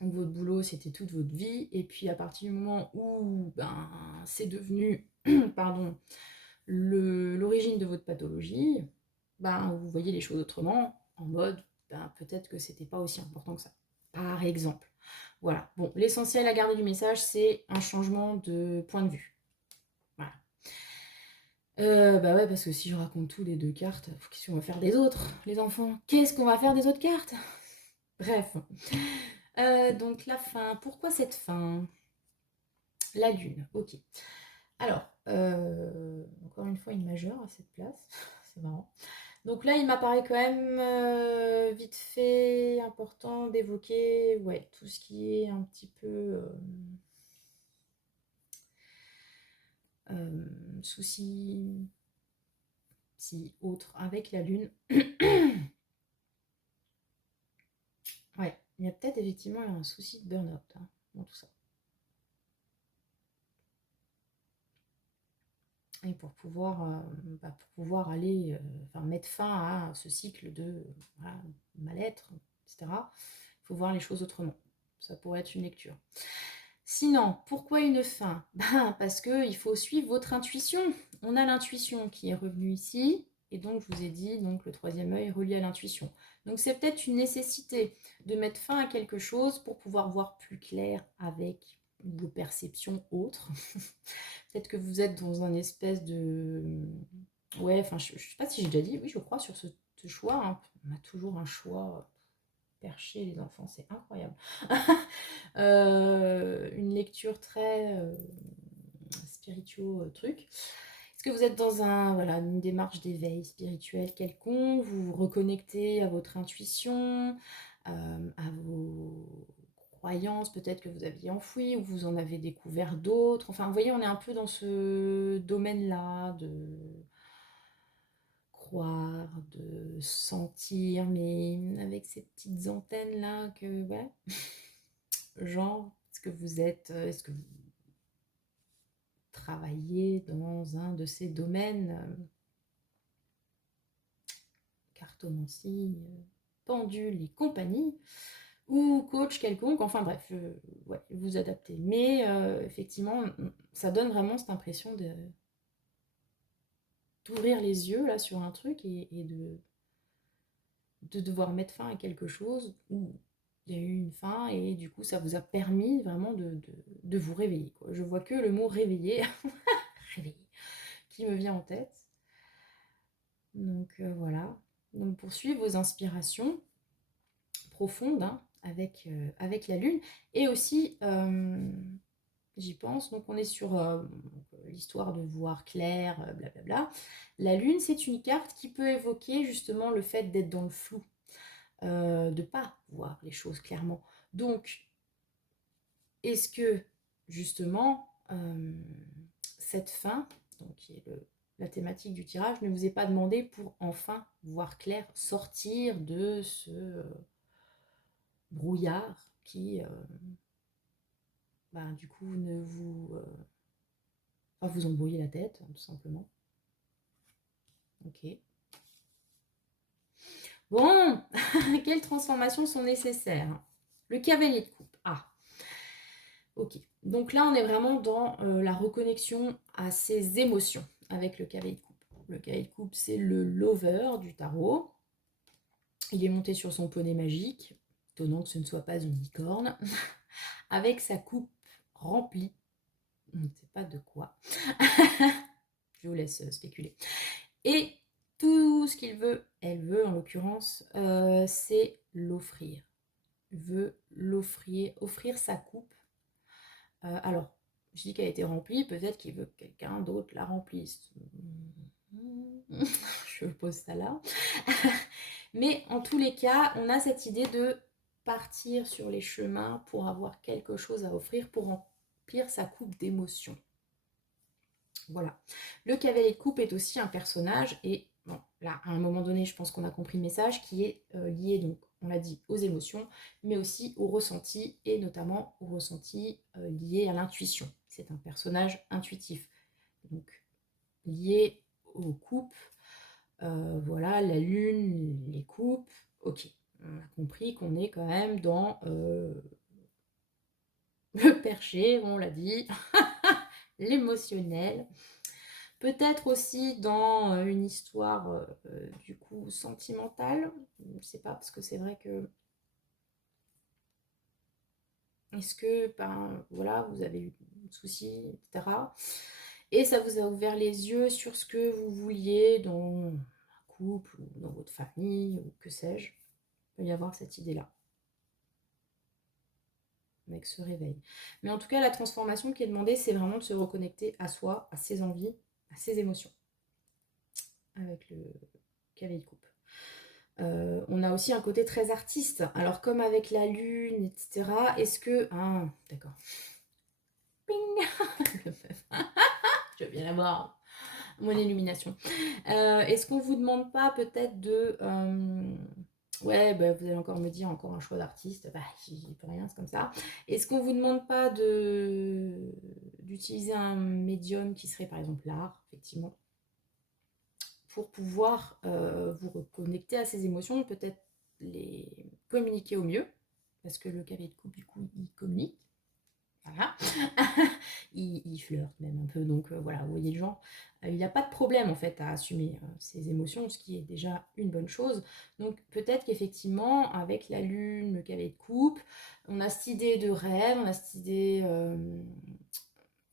Donc votre boulot, c'était toute votre vie, et puis à partir du moment où ben, c'est devenu pardon, l'origine de votre pathologie, ben, vous voyez les choses autrement, en mode, ben, peut-être que c'était pas aussi important que ça. Par exemple. Voilà. Bon, l'essentiel à garder du message, c'est un changement de point de vue. Voilà. Bah ouais, parce que si je raconte tout des 2 cartes, qu'est-ce qu'on va faire des autres, les enfants? Qu'est-ce qu'on va faire des autres cartes? Bref. Donc la fin. Pourquoi cette fin? La lune, ok. Alors, encore une fois, une majeure à cette place. C'est marrant. Donc là, il m'apparaît quand même vite fait important d'évoquer ouais, tout ce qui est un petit peu soucis si autres avec la lune. Ouais, il y a peut-être effectivement un souci de burn-out hein, dans tout ça. Et pour pouvoir aller mettre fin à ce cycle de voilà, mal-être, etc., il faut voir les choses autrement. Ça pourrait être une lecture. Sinon, pourquoi une fin? Parce qu'il faut suivre votre intuition. On a l'intuition qui est revenue ici, et donc je vous ai dit, donc le troisième œil est relié à l'intuition. Donc c'est peut-être une nécessité de mettre fin à quelque chose pour pouvoir voir plus clair avec vos perceptions autres. Peut-être que vous êtes dans un espèce de... Ouais, enfin, je ne sais pas si j'ai déjà dit, oui, je crois, sur ce choix. Hein. On a toujours un choix perché, les enfants, c'est incroyable. Une lecture très spirituelle truc. Est-ce que vous êtes dans une démarche d'éveil spirituel quelconque? Vous vous reconnectez à votre intuition, à vos croyances peut-être que vous aviez enfouies ou vous en avez découvert d'autres. Enfin, vous voyez, on est un peu dans ce domaine-là de croire, de sentir, mais avec ces petites antennes-là que, ouais, genre, est-ce que vous travaillez dans un de ces domaines, cartomancie, pendule et compagnie, ou coach quelconque, enfin bref, ouais, vous adaptez. Mais effectivement, ça donne vraiment cette impression d'ouvrir les yeux là sur un truc et de devoir mettre fin à quelque chose où il y a eu une fin et du coup ça vous a permis vraiment de vous réveiller, quoi. Je vois que le mot réveiller, réveiller, qui me vient en tête. Donc voilà. Donc poursuivre vos inspirations profondes hein, avec la lune et aussi j'y pense, donc on est sur l'histoire de voir clair, blablabla. La lune, c'est une carte qui peut évoquer justement le fait d'être dans le flou, de ne pas voir les choses clairement. Donc, est-ce que justement, cette fin, donc qui est la thématique du tirage, ne vous est pas demandé pour enfin voir clair, sortir de ce brouillard qui, du coup, ne vous... vous embrouiller la tête, tout simplement. Ok. Bon, quelles transformations sont nécessaires? Le cavalier de coupe. Ah, ok. Donc là, on est vraiment dans la reconnexion à ses émotions avec le cavalier de coupe. Le cavalier de coupe, c'est le lover du tarot. Il est monté sur son poney magique, étonnant que ce ne soit pas une licorne, avec sa coupe remplie. On ne sait pas de quoi. Je vous laisse spéculer. Et tout ce qu'il veut, elle veut en l'occurrence, c'est l'offrir. Veut offrir sa coupe. Alors, je dis qu'elle a été remplie, peut-être qu'il veut que quelqu'un d'autre la remplisse. Je pose ça là. Mais en tous les cas, on a cette idée de partir sur les chemins pour avoir quelque chose à offrir, pour remplir sa coupe d'émotions. Voilà. Le cavalier de coupe est aussi un personnage et bon, là, à un moment donné, je pense qu'on a compris le message qui est lié, donc, on l'a dit, aux émotions, mais aussi aux ressentis et notamment aux ressentis liés à l'intuition. C'est un personnage intuitif, donc lié aux coupes, voilà, la lune, les coupes, ok. On a compris qu'on est quand même dans le perché, on l'a dit, l'émotionnel. Peut-être aussi dans une histoire du coup sentimentale, je ne sais pas, parce que c'est vrai que Est-ce que, ben, voilà, vous avez eu des soucis, etc. Et ça vous a ouvert les yeux sur ce que vous vouliez dans un couple ou dans votre famille ou que sais-je. Il peut y avoir cette idée-là avec ce réveil. Mais en tout cas, la transformation qui est demandée, c'est vraiment de se reconnecter à soi, à ses envies, à ses émotions avec le cavalier de coupe. On a aussi un côté très artiste. Alors comme avec la lune, etc. Est-ce que... Ah, d'accord. Ping. Je viens d'avoir mon illumination. Est-ce qu'on vous demande pas peut-être de... ouais, bah, vous allez encore me dire encore un choix d'artiste. Bah, j'y peux rien, c'est comme ça. Est-ce qu'on vous demande pas d'utiliser un médium qui serait par exemple l'art, effectivement, pour pouvoir vous reconnecter à ces émotions, peut-être les communiquer au mieux, parce que le cavalier de coupe, du coup, il communique. Voilà. il flirte même un peu, donc voilà, vous voyez le genre. Il n'y a pas de problème en fait à assumer ses émotions, ce qui est déjà une bonne chose. Donc peut-être qu'effectivement, avec la lune, le cavalier de coupe, on a cette idée de rêve, on a cette idée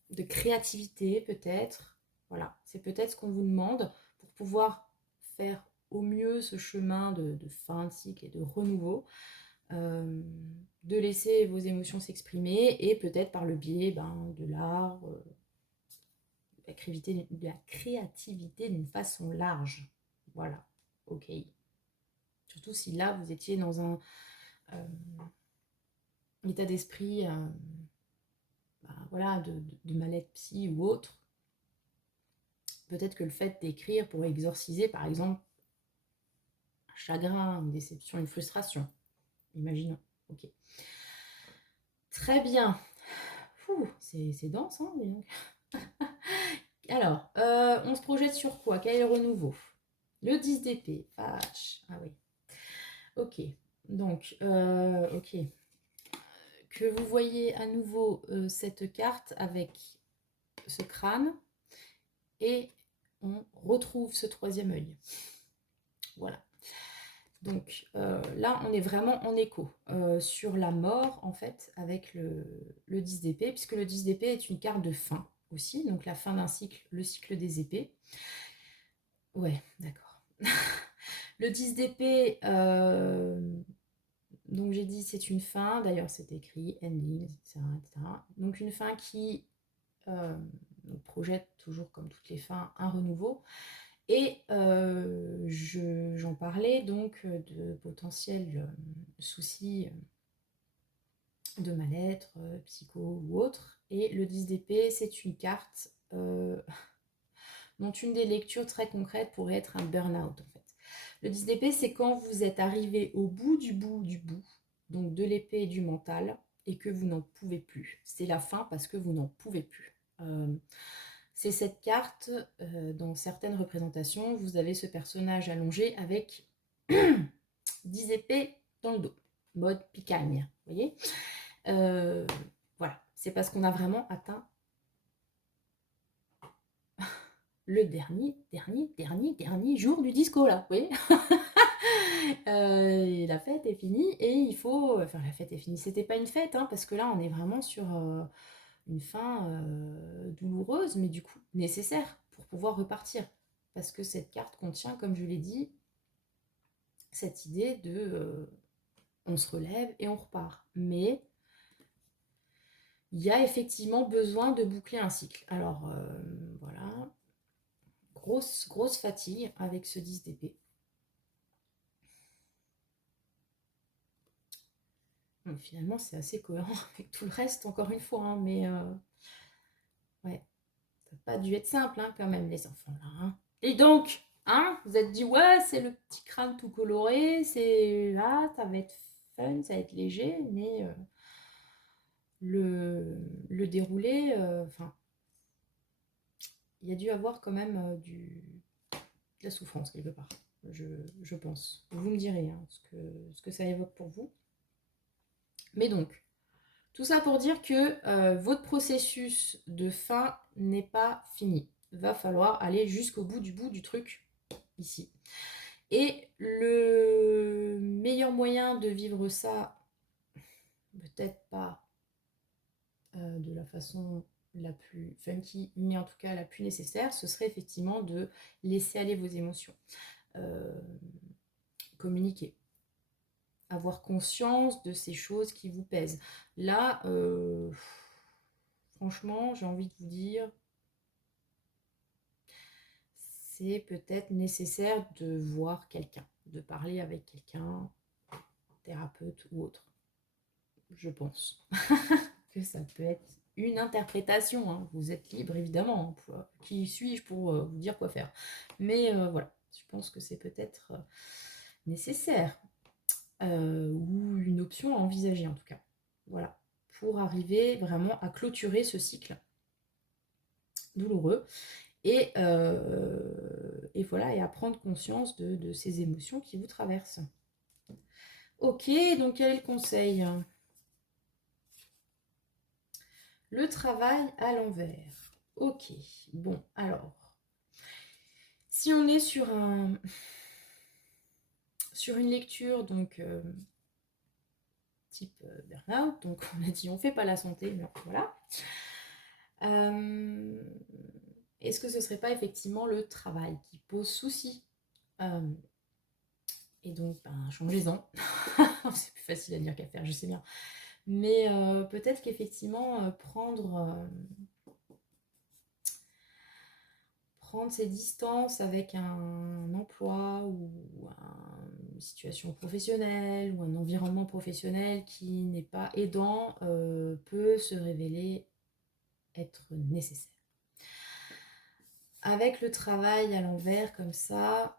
de créativité peut-être. Voilà, c'est peut-être ce qu'on vous demande pour pouvoir faire au mieux ce chemin de fin de cycle et de renouveau. De laisser vos émotions s'exprimer et peut-être par le biais de l'art, de la créativité d'une façon large. Voilà, ok. Surtout si là vous étiez dans un état d'esprit voilà, de mal-être psy ou autre. Peut-être que le fait d'écrire pourrait exorciser par exemple un chagrin, une déception, une frustration. Imaginons. Ok. Très bien. C'est dense, hein, dis donc. Alors, on se projette sur quoi? Quel est le renouveau? Le 10 d'épée. Vache. Ah oui. Ok. Donc, ok. Que vous voyez à nouveau cette carte avec ce crâne et on retrouve ce troisième œil. Voilà. Donc là, on est vraiment en écho sur la mort, en fait, avec le 10 d'épée, puisque le 10 d'épée est une carte de fin aussi, donc la fin d'un cycle, le cycle des épées. Ouais, d'accord. Le 10 d'épée, donc j'ai dit c'est une fin, d'ailleurs c'est écrit ending, etc., etc. Donc une fin qui projette toujours comme toutes les fins un renouveau. Et j'en parlais donc de potentiels soucis de mal-être, psycho ou autre. Et le 10 d'épée, c'est une carte dont une des lectures très concrètes pourrait être un burn-out en fait. Le 10 d'épée, c'est quand vous êtes arrivé au bout du bout du bout, donc de l'épée et du mental, et que vous n'en pouvez plus. C'est la fin parce que vous n'en pouvez plus. C'est cette carte, dans certaines représentations, vous avez ce personnage allongé avec 10 épées dans le dos, mode picagne, vous voyez. Voilà, c'est parce qu'on a vraiment atteint le dernier jour du disco, là, vous voyez. La fête est finie et il faut... Enfin, la fête est finie, c'était pas une fête, hein, parce que là, on est vraiment sur une fin douloureuse, mais du coup nécessaire pour pouvoir repartir. Parce que cette carte contient, comme je l'ai dit, cette idée de on se relève et on repart. Mais il y a effectivement besoin de boucler un cycle. Alors voilà, grosse fatigue avec ce 10 d'épée. Donc, finalement, c'est assez cohérent avec tout le reste, encore une fois, hein, mais ouais, ça n'a pas dû être simple hein, quand même, les enfants là. Hein. Et donc, hein, vous êtes dit, ouais, c'est le petit crâne tout coloré, c'est là, ça va être fun, ça va être léger, mais le déroulé, enfin, il y a dû avoir quand même de la souffrance quelque part, je pense. Vous me direz hein, ce que ça évoque pour vous. Mais donc, tout ça pour dire que votre processus de fin n'est pas fini. Il va falloir aller jusqu'au bout du truc, ici. Et le meilleur moyen de vivre ça, peut-être pas de la façon la plus funky, mais en tout cas la plus nécessaire, ce serait effectivement de laisser aller vos émotions. Communiquer. Avoir conscience de ces choses qui vous pèsent. Là, franchement, j'ai envie de vous dire, c'est peut-être nécessaire de voir quelqu'un, de parler avec quelqu'un, thérapeute ou autre. Je pense que ça peut être une interprétation. Hein. Vous êtes libre, évidemment. Qui suis-je pour vous dire quoi faire? Mais voilà, je pense que c'est peut-être nécessaire. Ou une option à envisager en tout cas. Voilà, pour arriver vraiment à clôturer ce cycle douloureux et voilà, et à prendre conscience de ces émotions qui vous traversent. Ok, donc quel est le conseil? Le travail à l'envers. Ok, bon, alors, si on est sur une lecture, donc type burn-out, donc on a dit on fait pas la santé, mais voilà. Est-ce que ce serait pas effectivement le travail qui pose souci? Et donc, changez-en. C'est plus facile à dire qu'à faire, je sais bien. Mais peut-être qu'effectivement, prendre ses distances avec un emploi ou une situation professionnelle ou un environnement professionnel qui n'est pas aidant peut se révéler être nécessaire. Avec le travail à l'envers comme ça,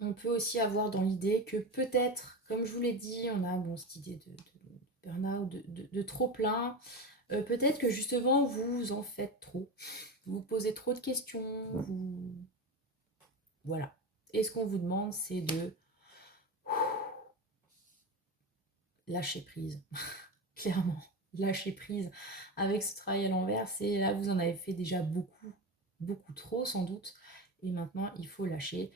on peut aussi avoir dans l'idée que peut-être, comme je vous l'ai dit, on a cette idée de burn-out, de trop plein. Peut-être que justement, vous en faites trop. Vous posez trop de questions. Voilà. Et ce qu'on vous demande, c'est de lâcher prise. Clairement, lâcher prise. Avec ce travail à l'envers, c'est là, vous en avez fait déjà beaucoup, beaucoup trop sans doute. Et maintenant, il faut lâcher.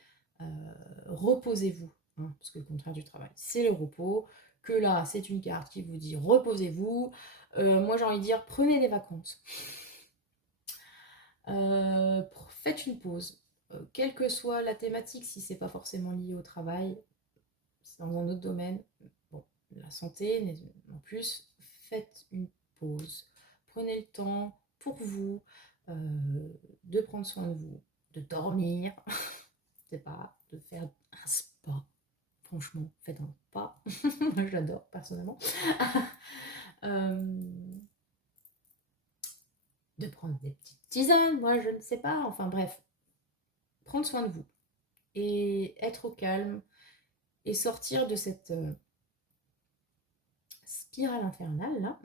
Reposez-vous. Hein, parce que le contraire du travail, c'est le repos. Que là, c'est une carte qui vous dit reposez-vous. Moi, j'ai envie de dire prenez des vacances. Faites une pause. Quelle que soit la thématique, si c'est pas forcément lié au travail, c'est dans un autre domaine. Bon, la santé, en plus, faites une pause. Prenez le temps pour vous de prendre soin de vous, de dormir, c'est pas de faire un spa. Franchement, faites un spa. Moi, j'adore personnellement. De prendre des petites tisanes, moi je ne sais pas. Enfin bref, prendre soin de vous et être au calme et sortir de cette spirale infernale là.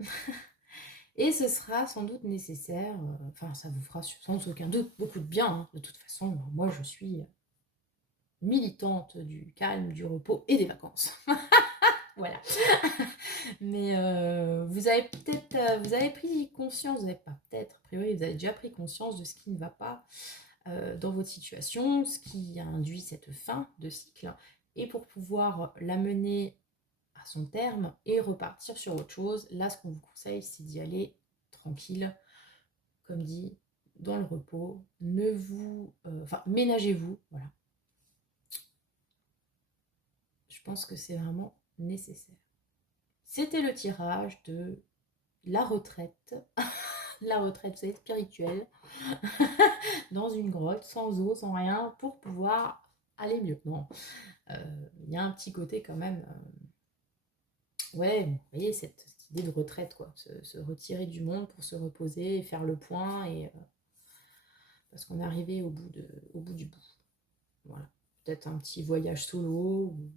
Et ce sera sans doute nécessaire, enfin ça vous fera sans aucun doute beaucoup de bien. Hein. De toute façon, moi je suis militante du calme, du repos et des vacances. Voilà. Mais vous avez peut-être, vous avez pris conscience, vous n'avez pas peut-être, a priori vous avez déjà pris conscience de ce qui ne va pas dans votre situation, ce qui a induit cette fin de cycle. Et pour pouvoir l'amener à son terme et repartir sur autre chose, là ce qu'on vous conseille c'est d'y aller tranquille, comme dit, dans le repos. Ne vous, ménagez-vous, voilà. Je pense que c'est vraiment nécessaire. C'était le tirage de la retraite, la retraite, vous savez, spirituelle, dans une grotte, sans eau, sans rien, pour pouvoir aller mieux. Non, il y a un petit côté quand même, ouais, vous voyez, cette idée de retraite, quoi, se retirer du monde pour se reposer et faire le point, et parce qu'on est arrivé au bout du bout. Voilà, peut-être un petit voyage solo, ou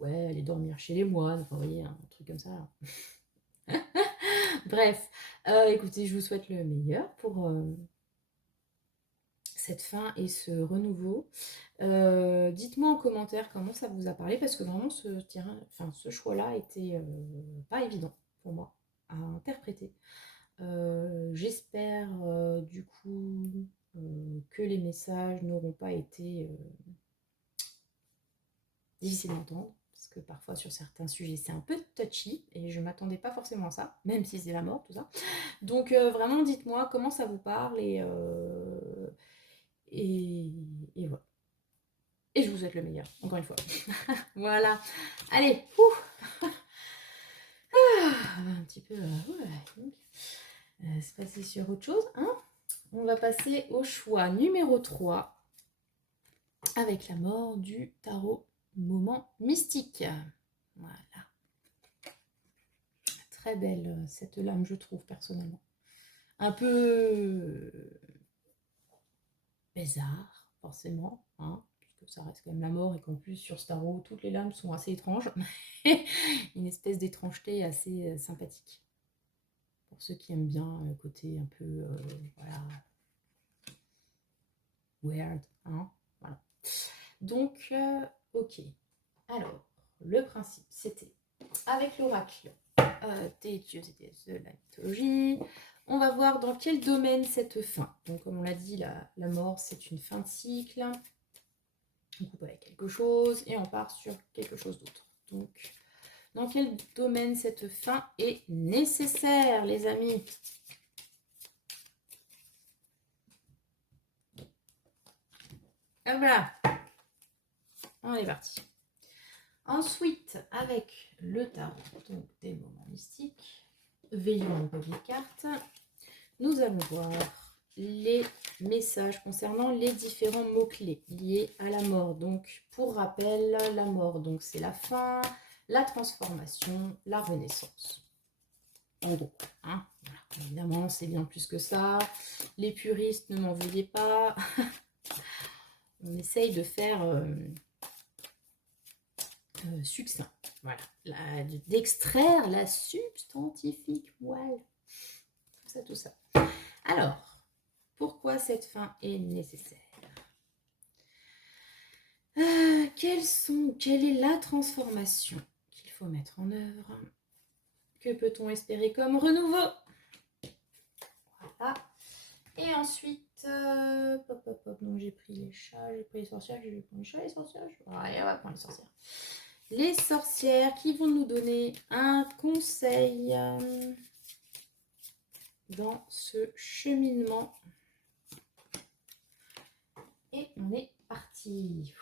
ouais, aller dormir chez les moines, enfin, vous voyez, un truc comme ça. Bref, écoutez, je vous souhaite le meilleur pour cette fin et ce renouveau. Dites-moi en commentaire comment ça vous a parlé, parce que vraiment ce choix-là était pas évident pour moi à interpréter. J'espère du coup que les messages n'auront pas été difficiles à entendre. parce que parfois sur certains sujets c'est un peu touchy et je m'attendais pas forcément à ça, même si c'est la mort, tout ça. Donc vraiment dites-moi comment ça vous parle et voilà. Et je vous souhaite le meilleur, encore une fois. Voilà. Allez, un petit peu se passer sur autre chose. Hein, on va passer au choix numéro 3 avec la mort du tarot moment mystique. Voilà. Très belle cette lame, je trouve, personnellement. Un peu bizarre, forcément, hein, puisque ça reste quand même la mort et qu'en plus, sur ce tarot, toutes les lames sont assez étranges. Une espèce d'étrangeté assez sympathique. Pour ceux qui aiment bien le côté un peu, voilà, weird, hein, voilà. Donc, ok. Alors, le principe, c'était, avec l'oracle des dieux et déesses de la mythologie, on va voir dans quel domaine cette fin. Donc, comme on l'a dit, la mort, c'est une fin de cycle. On coupe avec quelque chose et on part sur quelque chose d'autre. Donc, dans quel domaine cette fin est nécessaire, les amis? Et voilà. On est parti. Ensuite, avec le tarot, donc des moments mystiques, veillons un peu les cartes, nous allons voir les messages concernant les différents mots-clés liés à la mort. Donc, pour rappel, la mort, donc c'est la fin, la transformation, la renaissance. En gros, hein, voilà. Évidemment, c'est bien plus que ça. Les puristes, ne m'en veuillez pas. On essaye de faire succinct. Voilà. D'extraire la substantifique moelle. Tout ça. Alors, pourquoi cette fin est nécessaire? Quelle est la transformation qu'il faut mettre en œuvre? Que peut-on espérer comme renouveau? Voilà. Et ensuite, donc j'ai pris les chats, j'ai pris les sorcières, j'ai pris les chats, les sorcières. Ouais, on va prendre les sorcières. Les sorcières qui vont nous donner un conseil dans ce cheminement. Et on est parti.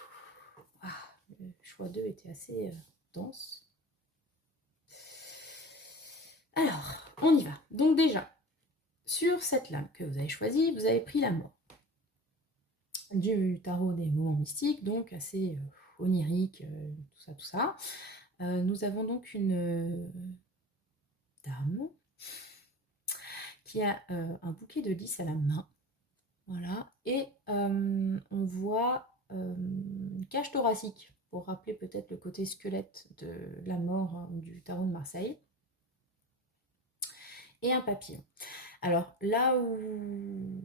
Le choix 2 était assez dense. Alors, on y va. Donc déjà, sur cette lame que vous avez choisie, vous avez pris la mort. Du tarot des moments mystiques, donc assez onirique, tout ça. Nous avons donc une dame qui a un bouquet de lys à la main. Voilà. Et on voit une cage thoracique, pour rappeler peut-être le côté squelette de la mort du tarot de Marseille. Et un papillon. Alors là où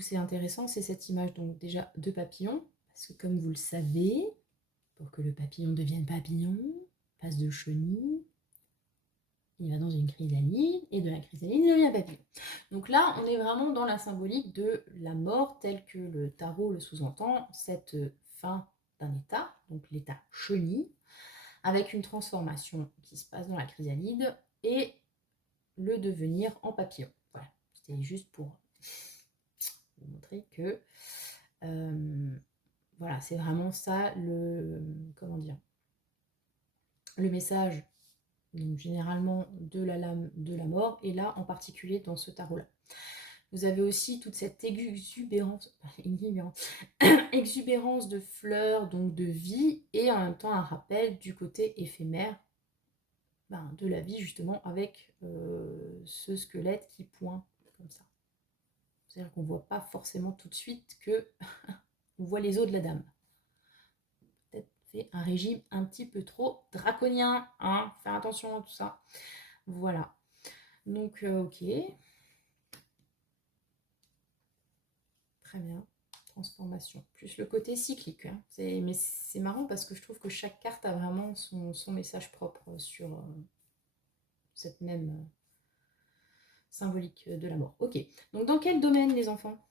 c'est intéressant, c'est cette image donc déjà de papillon, parce que comme vous le savez, pour que le papillon devienne papillon, passe de chenille, il va dans une chrysalide, et de la chrysalide, il devient papillon. Donc là, on est vraiment dans la symbolique de la mort, telle que le tarot le sous-entend, cette fin d'un état, donc l'état chenille, avec une transformation qui se passe dans la chrysalide, et le devenir en papillon. Voilà, c'était juste pour vous montrer que voilà, c'est vraiment ça le message, donc généralement de la lame de la mort, et là en particulier dans ce tarot là. Vous avez aussi toute cette exubérance de fleurs, donc de vie, et en même temps un rappel du côté éphémère de la vie, justement, avec ce squelette qui pointe comme ça. C'est-à-dire qu'on ne voit pas forcément tout de suite que on voit les os de la dame. Peut-être fait un régime un petit peu trop draconien, hein, faire attention à tout ça. Voilà. Donc, ok. Très bien. Transformation. Plus le côté cyclique. Hein. Mais c'est marrant parce que je trouve que chaque carte a vraiment son message propre sur cette même symbolique de la mort. Ok. Donc, dans quel domaine, les enfants?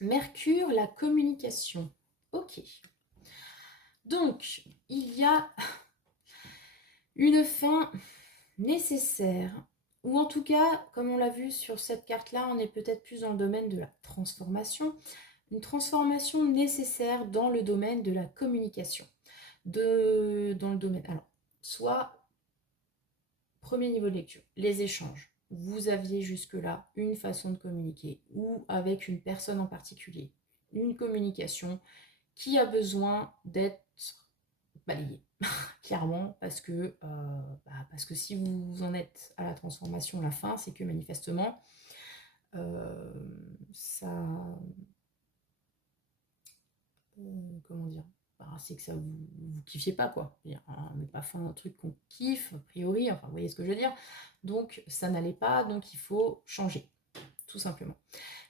Mercure, la communication. Ok. Donc, il y a une fin nécessaire, ou en tout cas, comme on l'a vu sur cette carte-là, on est peut-être plus dans le domaine de la transformation. Une transformation nécessaire dans le domaine de la communication. Dans le domaine, alors, soit, premier niveau de lecture, les échanges. Vous aviez jusque-là une façon de communiquer, ou avec une personne en particulier, une communication qui a besoin d'être balayée, clairement, parce que si vous en êtes à la transformation, la fin, c'est que manifestement, ça... comment dire, c'est que ça vous kiffiez pas, quoi. On n'est pas fait un truc qu'on kiffe, a priori, enfin, vous voyez ce que je veux dire. Donc, ça n'allait pas, donc il faut changer, tout simplement.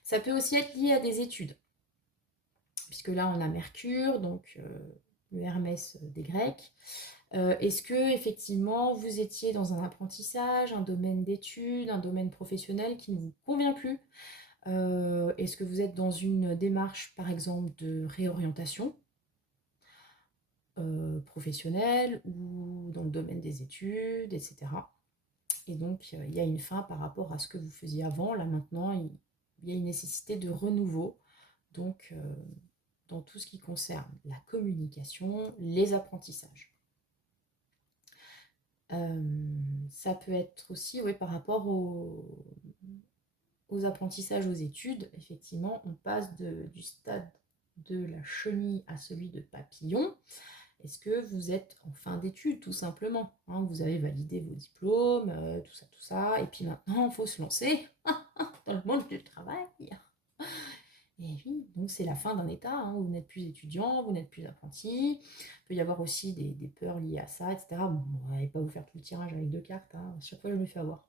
Ça peut aussi être lié à des études, puisque là, on a Mercure, donc le Hermès des Grecs. Est-ce que, effectivement, vous étiez dans un apprentissage, un domaine d'études, un domaine professionnel qui ne vous convient plus? Est-ce que vous êtes dans une démarche, par exemple, de réorientation professionnelle ou dans le domaine des études, etc. Et donc, il y a une fin par rapport à ce que vous faisiez avant. Là, maintenant, il y a une nécessité de renouveau. Donc, dans tout ce qui concerne la communication, les apprentissages. Ça peut être aussi, oui, par rapport aux apprentissages, aux études. Effectivement, on passe du stade de la chenille à celui de papillon. Est-ce que vous êtes en fin d'études, tout simplement, hein, vous avez validé vos diplômes, tout ça, et puis maintenant, il faut se lancer dans le monde du travail. Et oui, donc c'est la fin d'un état, hein, vous n'êtes plus étudiant, vous n'êtes plus apprenti. Il peut y avoir aussi des peurs liées à ça, etc. Bon, on va pas vous faire tout le tirage avec 2 cartes, hein. À chaque fois je me fais avoir.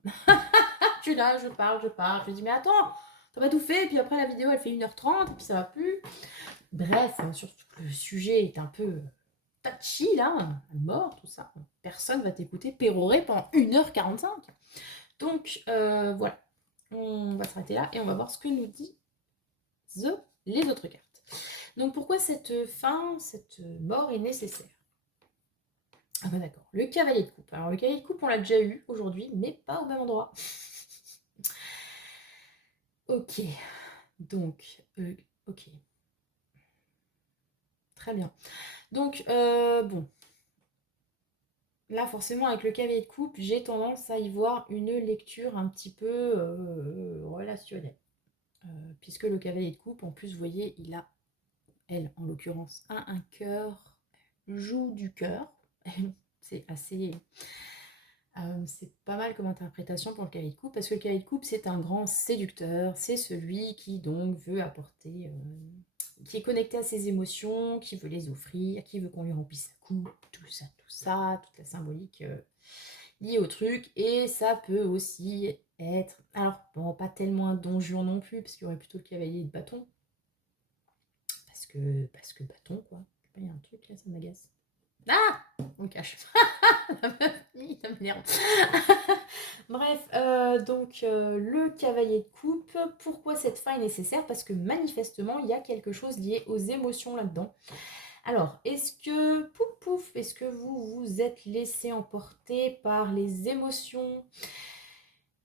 Je suis là, je parle, je dis mais attends, t'as pas tout fait, et puis après la vidéo elle fait 1h30, et puis ça va plus. Bref, surtout que le sujet est un peu touchy là, mort, tout ça. Personne va t'écouter pérorer pendant 1h45. Donc voilà, on va s'arrêter là et on va voir ce que nous dit les autres cartes. Donc pourquoi cette fin, cette mort est nécessaire? Ah bah d'accord, le cavalier de coupe. Alors le cavalier de coupe, on l'a déjà eu aujourd'hui, mais pas au même endroit. Ok, donc, ok. Très bien. Donc, bon. Là, forcément, avec le cavalier de coupe, j'ai tendance à y voir une lecture un petit peu relationnelle. Puisque le cavalier de coupe, en plus, vous voyez, il a, elle, en l'occurrence, un cœur, joue du cœur. C'est assez... c'est pas mal comme interprétation pour le cavalier de coupe, parce que le cavalier de coupe, c'est un grand séducteur, c'est celui qui donc veut apporter, qui est connecté à ses émotions, qui veut les offrir, qui veut qu'on lui remplisse sa coupe, tout ça, toute la symbolique liée au truc. Et ça peut aussi être, alors bon, pas tellement un don Juan non plus, parce qu'il y aurait plutôt le cavalier de bâton, parce que bâton, quoi. Il y a un truc là, ça m'agace. Ah, on le cache. Ça m'énerve. Bref, donc le cavalier de coupe, pourquoi cette fin est nécessaire? Parce que manifestement, il y a quelque chose lié aux émotions là-dedans. Alors, est-ce que, pouf pouf, est-ce que vous vous êtes laissé emporter par les émotions?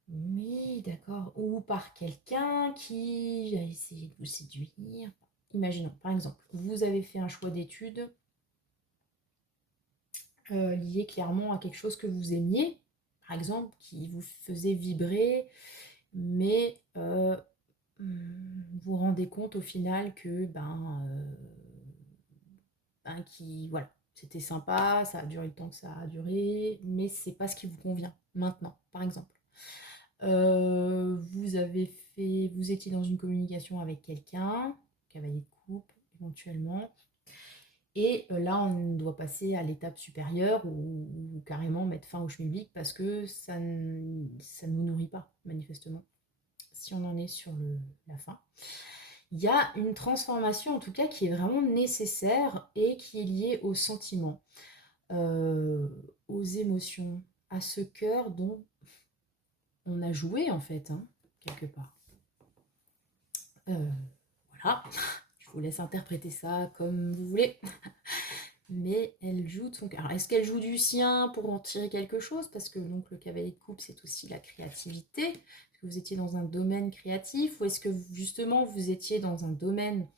Oui, d'accord. Ou par quelqu'un qui a essayé de vous séduire? Imaginons, par exemple, vous avez fait un choix d'études lié clairement à quelque chose que vous aimiez, par exemple, qui vous faisait vibrer, mais vous vous rendez compte au final que voilà, c'était sympa, ça a duré le temps que ça a duré, mais c'est pas ce qui vous convient maintenant, par exemple. Vous étiez dans une communication avec quelqu'un, cavalier de coupe éventuellement, et là on doit passer à l'étape supérieure ou carrément mettre fin au schmilblick parce que ça ne nous nourrit pas, manifestement, si on en est sur la fin. Il y a une transformation en tout cas qui est vraiment nécessaire et qui est liée aux sentiments, aux émotions, à ce cœur dont on a joué en fait, hein, quelque part. Voilà, je vous laisse interpréter ça comme vous voulez. mais elle joue de son cœur. Est-ce qu'elle joue du sien pour en tirer quelque chose? Parce que donc le cavalier de coupe, c'est aussi la créativité. Est-ce que vous étiez dans un domaine créatif ou est-ce que justement vous étiez dans un domaine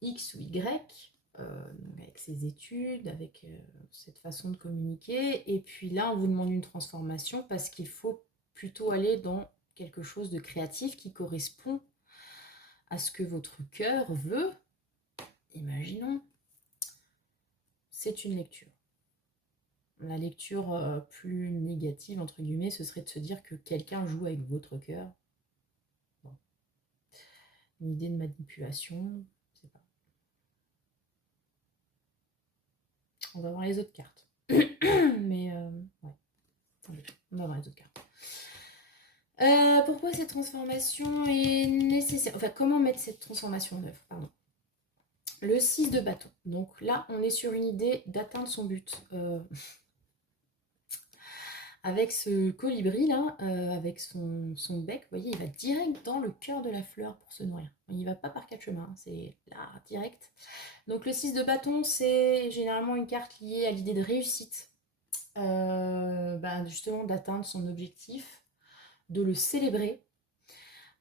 X ou Y, donc avec ses études, avec cette façon de communiquer, et puis là on vous demande une transformation parce qu'il faut plutôt aller dans quelque chose de créatif qui correspond à ce que votre cœur veut. Imaginons, c'est une lecture. La lecture plus négative, entre guillemets, ce serait de se dire que quelqu'un joue avec votre cœur. Bon. Une idée de manipulation, je sais pas. On va voir les autres cartes. Mais ouais, attendez, on va voir les autres cartes. Pourquoi cette transformation est nécessaire? Enfin, comment mettre cette transformation en œuvre? Pardon. Le 6 de bâton. Donc là, on est sur une idée d'atteindre son but. Avec ce colibri là, avec son bec, vous voyez, il va direct dans le cœur de la fleur pour se nourrir. Il ne va pas par quatre chemins, c'est là, direct. Donc le 6 de bâton, c'est généralement une carte liée à l'idée de réussite. Justement d'atteindre son objectif, de le célébrer,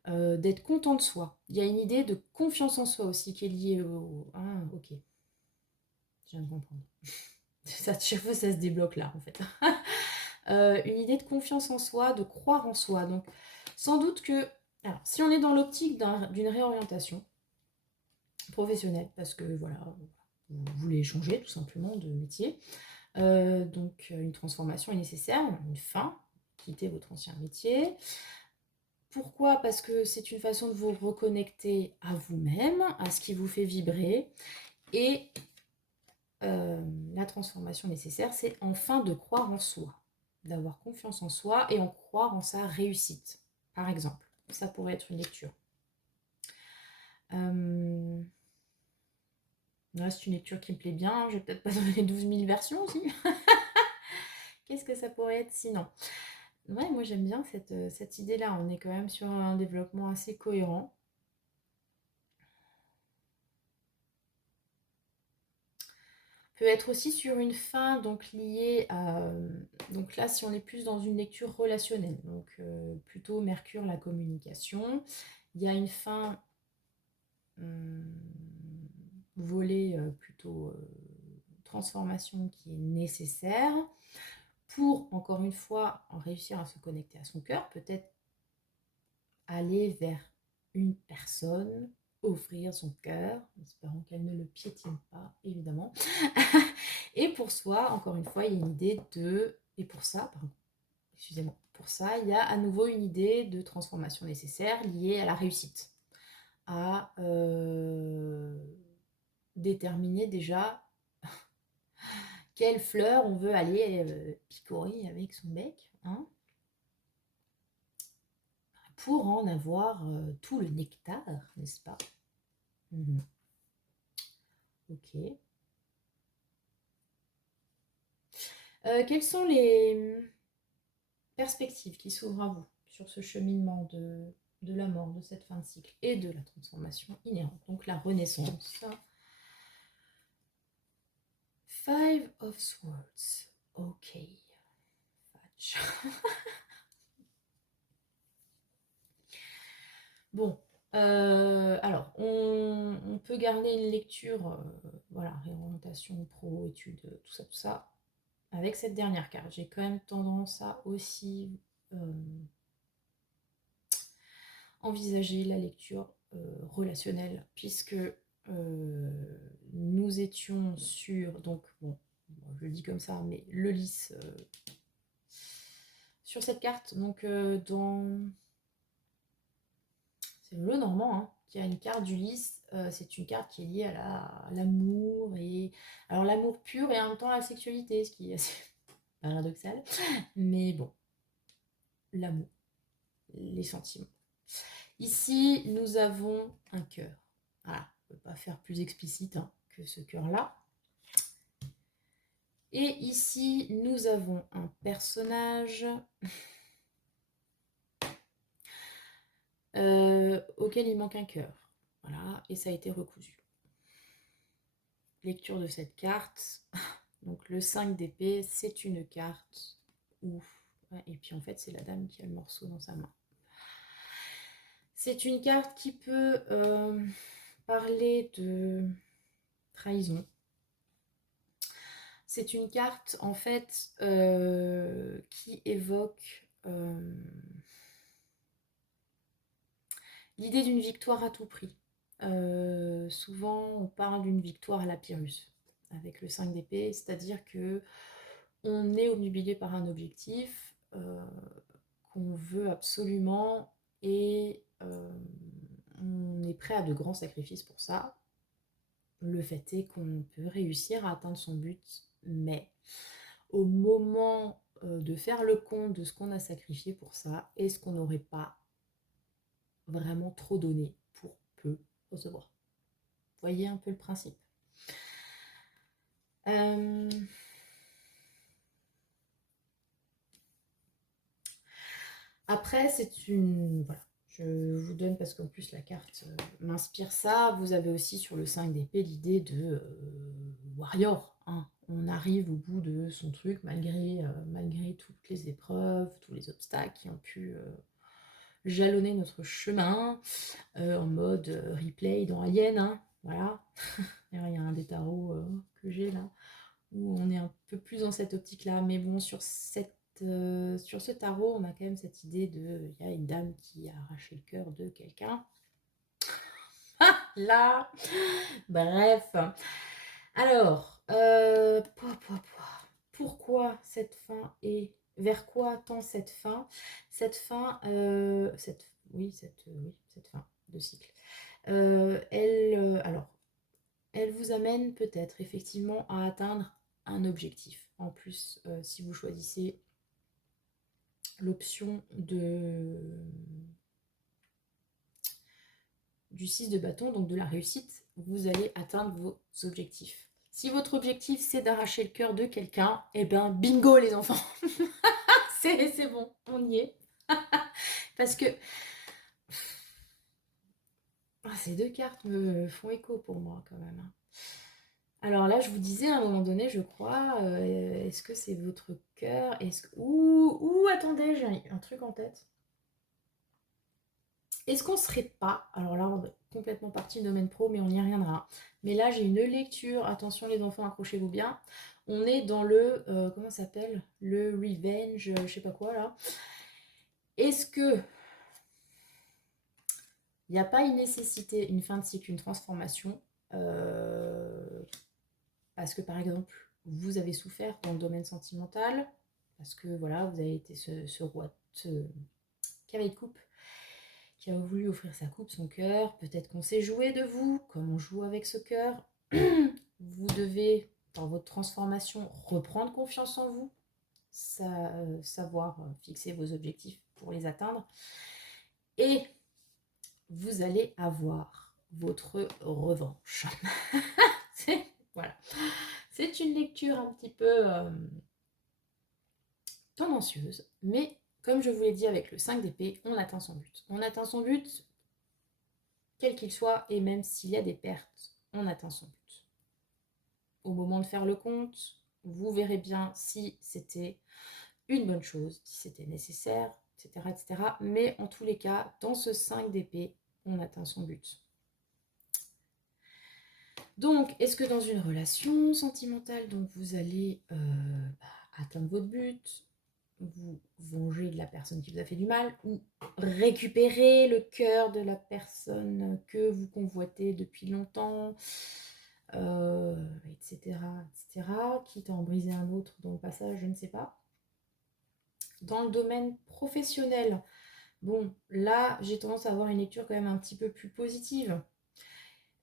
d'être content de soi. Il y a une idée de confiance en soi aussi qui est liée au... Ah, ok. Je viens de comprendre. Ça, chaque fois, ça se débloque là, en fait. Une idée de confiance en soi, de croire en soi. Donc, sans doute que... Alors, si on est dans l'optique d'une réorientation professionnelle, parce que, voilà, vous voulez changer tout simplement de métier, donc une transformation est nécessaire, une fin, quitter votre ancien métier. Pourquoi? Parce que c'est une façon de vous reconnecter à vous-même, à ce qui vous fait vibrer. Et la transformation nécessaire, c'est enfin de croire en soi, d'avoir confiance en soi et en croire en sa réussite, par exemple. Ça pourrait être une lecture. Là, c'est une lecture qui me plaît bien. Je vais peut-être pas donner 12 000 versions aussi. Qu'est-ce que ça pourrait être sinon? Ouais, moi j'aime bien cette idée-là. On est quand même sur un développement assez cohérent. Peut être aussi sur une fin donc liée à... Donc là, si on est plus dans une lecture relationnelle, donc plutôt Mercure, la communication, il y a une fin volée plutôt transformation qui est nécessaire pour, encore une fois, en réussir à se connecter à son cœur, peut-être aller vers une personne, offrir son cœur, en espérant qu'elle ne le piétine pas, évidemment. Et pour soi, encore une fois, il y a une idée de... Et pour ça, pardon, excusez-moi, pour ça, il y a à nouveau une idée de transformation nécessaire liée à la réussite, à déterminer déjà quelle fleur on veut aller picorer avec son bec, hein, pour en avoir tout le nectar, n'est-ce pas? Ok. Quelles sont les perspectives qui s'ouvrent à vous sur ce cheminement de la mort, de cette fin de cycle et de la transformation inhérente, donc la renaissance? Five of Swords. Ok. Bon. Alors, on peut garder une lecture, voilà, réorientation, pro, études, tout ça, avec cette dernière carte. J'ai quand même tendance à aussi envisager la lecture relationnelle, puisque nous étions sur, donc bon, je le dis comme ça, mais le lys sur cette carte, donc c'est le Normand hein, qui a une carte du lys, c'est une carte qui est liée à l'amour, et alors l'amour pur et en même temps la sexualité, ce qui est assez paradoxal, mais bon, l'amour, les sentiments. Ici, nous avons un cœur. Voilà, on ne peut pas faire plus explicite hein, que ce cœur-là. Et ici, nous avons un personnage auquel il manque un cœur. Voilà, et ça a été recousu. lecture de cette carte. Donc le 5 d'épée, c'est une carte où... Ouais, et puis en fait, c'est la dame qui a le morceau dans sa main. C'est une carte qui peut parler de trahison. C'est une carte en fait qui évoque l'idée d'une victoire à tout prix. Souvent, on parle d'une victoire à la Pyrrhus avec le 5 d'épée, c'est-à-dire que on est obnubilé par un objectif qu'on veut absolument et on est prêt à de grands sacrifices pour ça. Le fait est qu'on peut réussir à atteindre son but, mais au moment de faire le compte de ce qu'on a sacrifié pour ça, est-ce qu'on n'aurait pas vraiment trop donné pour peu recevoir? Vous voyez un peu le principe. Après, c'est une... Voilà. Je vous donne parce qu'en plus la carte m'inspire ça. Vous avez aussi sur le 5 d'épée l'idée de warrior. Hein. On arrive au bout de son truc malgré toutes les épreuves, tous les obstacles qui ont pu jalonner notre chemin en mode replay dans Alien. Hein. Voilà. Il y a un des tarots que j'ai là où on est un peu plus dans cette optique-là. Mais bon, sur ce tarot, on a quand même cette idée de... Il y a une dame qui a arraché le cœur de quelqu'un. Ah, là. Bref. Alors, pourquoi cette fin et vers quoi tend cette fin? Cette fin, cette fin de cycle. Elle vous amène peut-être effectivement à atteindre un objectif. En plus, si vous choisissez l'option du 6 de bâton, donc de la réussite, vous allez atteindre vos objectifs. Si votre objectif c'est d'arracher le cœur de quelqu'un, eh ben bingo les enfants. c'est bon, on y est. Parce que ces deux cartes me font écho pour moi quand même. Alors là, je vous disais à un moment donné, je crois, est-ce que c'est votre cœur? Ou attendez, j'ai un truc en tête. Est-ce qu'on serait pas, alors là on est complètement parti du domaine pro, mais on y reviendra. Mais là j'ai une lecture, attention les enfants, accrochez-vous bien. On est dans le, comment ça s'appelle? Le revenge, je sais pas quoi là. Est-ce que il n'y a pas une nécessité, une fin de cycle, une transformation parce que par exemple, vous avez souffert dans le domaine sentimental, parce que voilà, vous avez été ce roi, ce cavalier de coupe, qui a voulu offrir sa coupe, son cœur. Peut-être qu'on s'est joué de vous, comme on joue avec ce cœur. Vous devez, dans votre transformation, reprendre confiance en vous, savoir fixer vos objectifs pour les atteindre. Et vous allez avoir votre revanche. Voilà. C'est une lecture un petit peu tendancieuse, mais comme je vous l'ai dit avec le 5 d'épée, on atteint son but. On atteint son but, quel qu'il soit, et même s'il y a des pertes, on atteint son but. Au moment de faire le compte, vous verrez bien si c'était une bonne chose, si c'était nécessaire, etc., etc. Mais en tous les cas, dans ce 5 d'épée, on atteint son but. Donc, est-ce que dans une relation sentimentale, donc vous allez atteindre votre but, vous venger de la personne qui vous a fait du mal, ou récupérer le cœur de la personne que vous convoitez depuis longtemps, etc., etc., quitte à en briser un autre dans le passage, je ne sais pas. Dans le domaine professionnel, bon, là, j'ai tendance à avoir une lecture quand même un petit peu plus positive.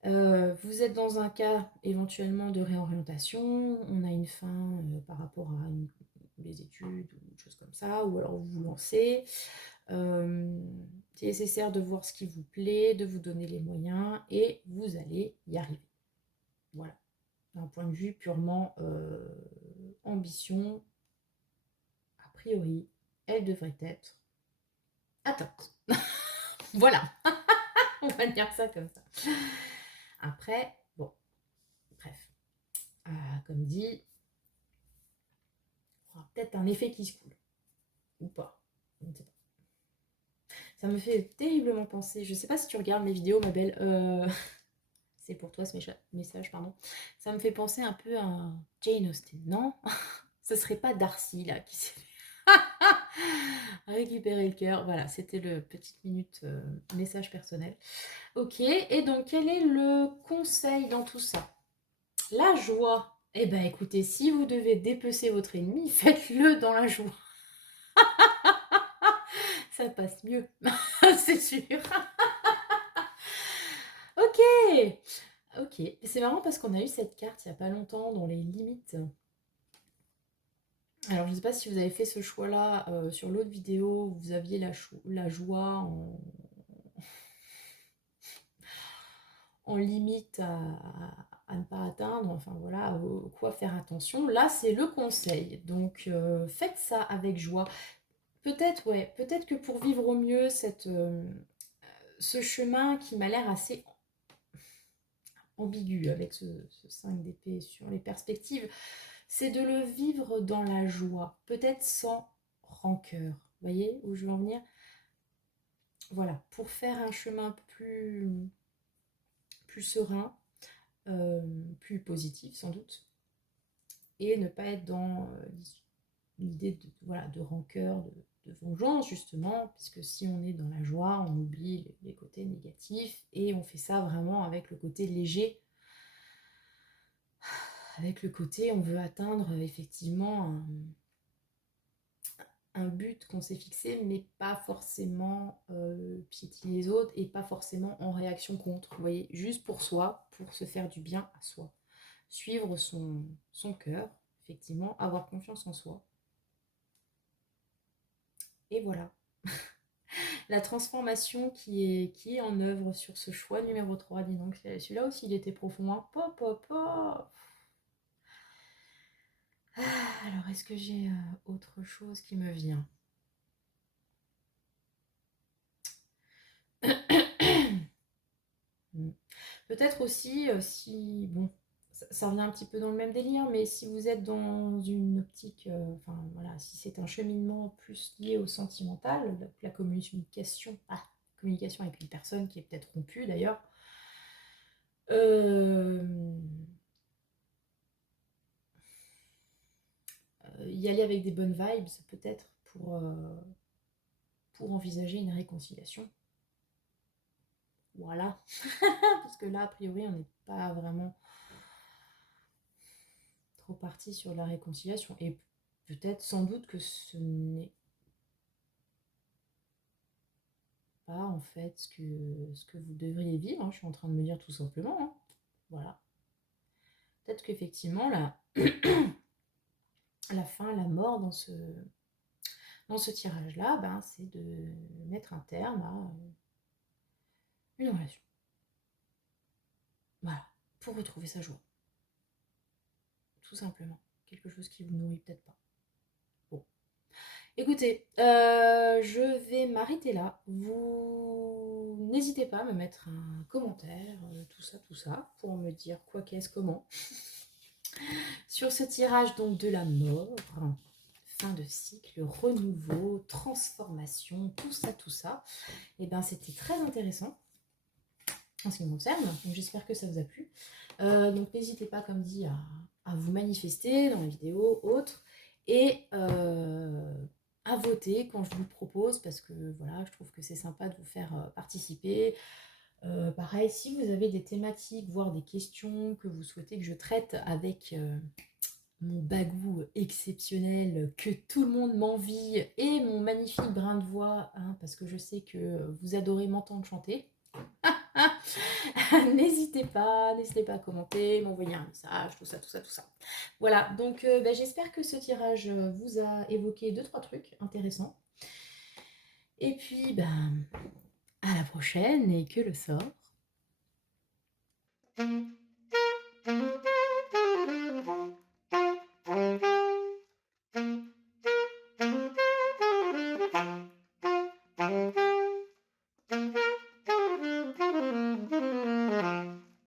Vous êtes dans un cas éventuellement de réorientation, on a une fin par rapport à des études ou une chose comme ça, ou alors vous vous lancez. C'est nécessaire de voir ce qui vous plaît, de vous donner les moyens et vous allez y arriver. Voilà. D'un point de vue purement ambition, a priori, elle devrait être atteinte. Voilà. On va dire ça comme ça. Après, bon, bref. Comme dit, il y aura peut-être un effet qui se coule. Ou pas. Je ne sais pas. Ça me fait terriblement penser. Je ne sais pas si tu regardes mes vidéos, ma belle. C'est pour toi ce message, pardon. Ça me fait penser un peu à Jane Austen, non? Ce serait pas Darcy là qui s'est récupérer le cœur. Voilà, c'était le petite minute message personnel. Ok, et donc quel est le conseil dans tout ça? La joie. Eh ben écoutez, si vous devez dépecer votre ennemi, faites-le dans la joie. Ça passe mieux, c'est sûr. Ok, ok. C'est marrant parce qu'on a eu cette carte il n'y a pas longtemps dans les limites. Alors je ne sais pas si vous avez fait ce choix-là sur l'autre vidéo, où vous aviez la joie en limite à ne pas atteindre, enfin voilà, quoi faire attention. Là, c'est le conseil. Donc, faites ça avec joie. Peut-être, ouais, peut-être que pour vivre au mieux ce chemin qui m'a l'air assez ambigu avec ce 5 d'épée sur les perspectives, c'est de le vivre dans la joie, peut-être sans rancœur. Vous voyez où je veux en venir? Voilà, pour faire un chemin plus serein, plus positif sans doute, et ne pas être dans l'idée de rancœur, de vengeance justement, puisque si on est dans la joie, on oublie les côtés négatifs, et on fait ça vraiment avec le côté léger, avec le côté on veut atteindre effectivement un but qu'on s'est fixé, mais pas forcément piétiner les autres, et pas forcément en réaction contre, vous voyez, juste pour soi, pour se faire du bien à soi. Suivre son cœur, effectivement, avoir confiance en soi. Et voilà. La transformation qui est en œuvre sur ce choix numéro 3, dis donc, celui-là aussi il était profond. Hein. Pop, pop, pop. Alors, est-ce que j'ai autre chose qui me vient? Peut-être aussi, si, bon, ça revient un petit peu dans le même délire, mais si vous êtes dans une optique, enfin voilà, si c'est un cheminement plus lié au sentimental, la communication avec une personne qui est peut-être rompue d'ailleurs, y aller avec des bonnes vibes, peut-être pour envisager une réconciliation. Voilà. Parce que là, a priori, on n'est pas vraiment trop parti sur la réconciliation. Et peut-être, sans doute, que ce n'est pas en fait ce que vous devriez vivre. Hein. Je suis en train de me dire tout simplement. Hein. Voilà. Peut-être qu'effectivement, la fin, la mort dans ce tirage-là, ben, c'est de mettre un terme à une relation. Voilà. Pour retrouver sa joie. Tout simplement. Quelque chose qui vous nourrit peut-être pas. Bon. Écoutez, je vais m'arrêter là. Vous n'hésitez pas à me mettre un commentaire, tout ça, pour me dire quoi, qu'est-ce, comment. Sur ce tirage donc de la mort, fin de cycle, renouveau, transformation, tout ça. Et ben c'était très intéressant en ce qui me concerne. Donc j'espère que ça vous a plu. Donc n'hésitez pas, comme dit, à vous manifester dans les vidéos, autres, et à voter quand je vous le propose, parce que voilà, je trouve que c'est sympa de vous faire participer. Pareil, si vous avez des thématiques, voire des questions que vous souhaitez que je traite avec mon bagou exceptionnel, que tout le monde m'envie, et mon magnifique brin de voix, hein, parce que je sais que vous adorez m'entendre chanter. N'hésitez pas à commenter, m'envoyer un message, tout ça. Voilà, donc j'espère que ce tirage vous a évoqué 2-3 trucs intéressants. Et puis, à la prochaine, et que le sort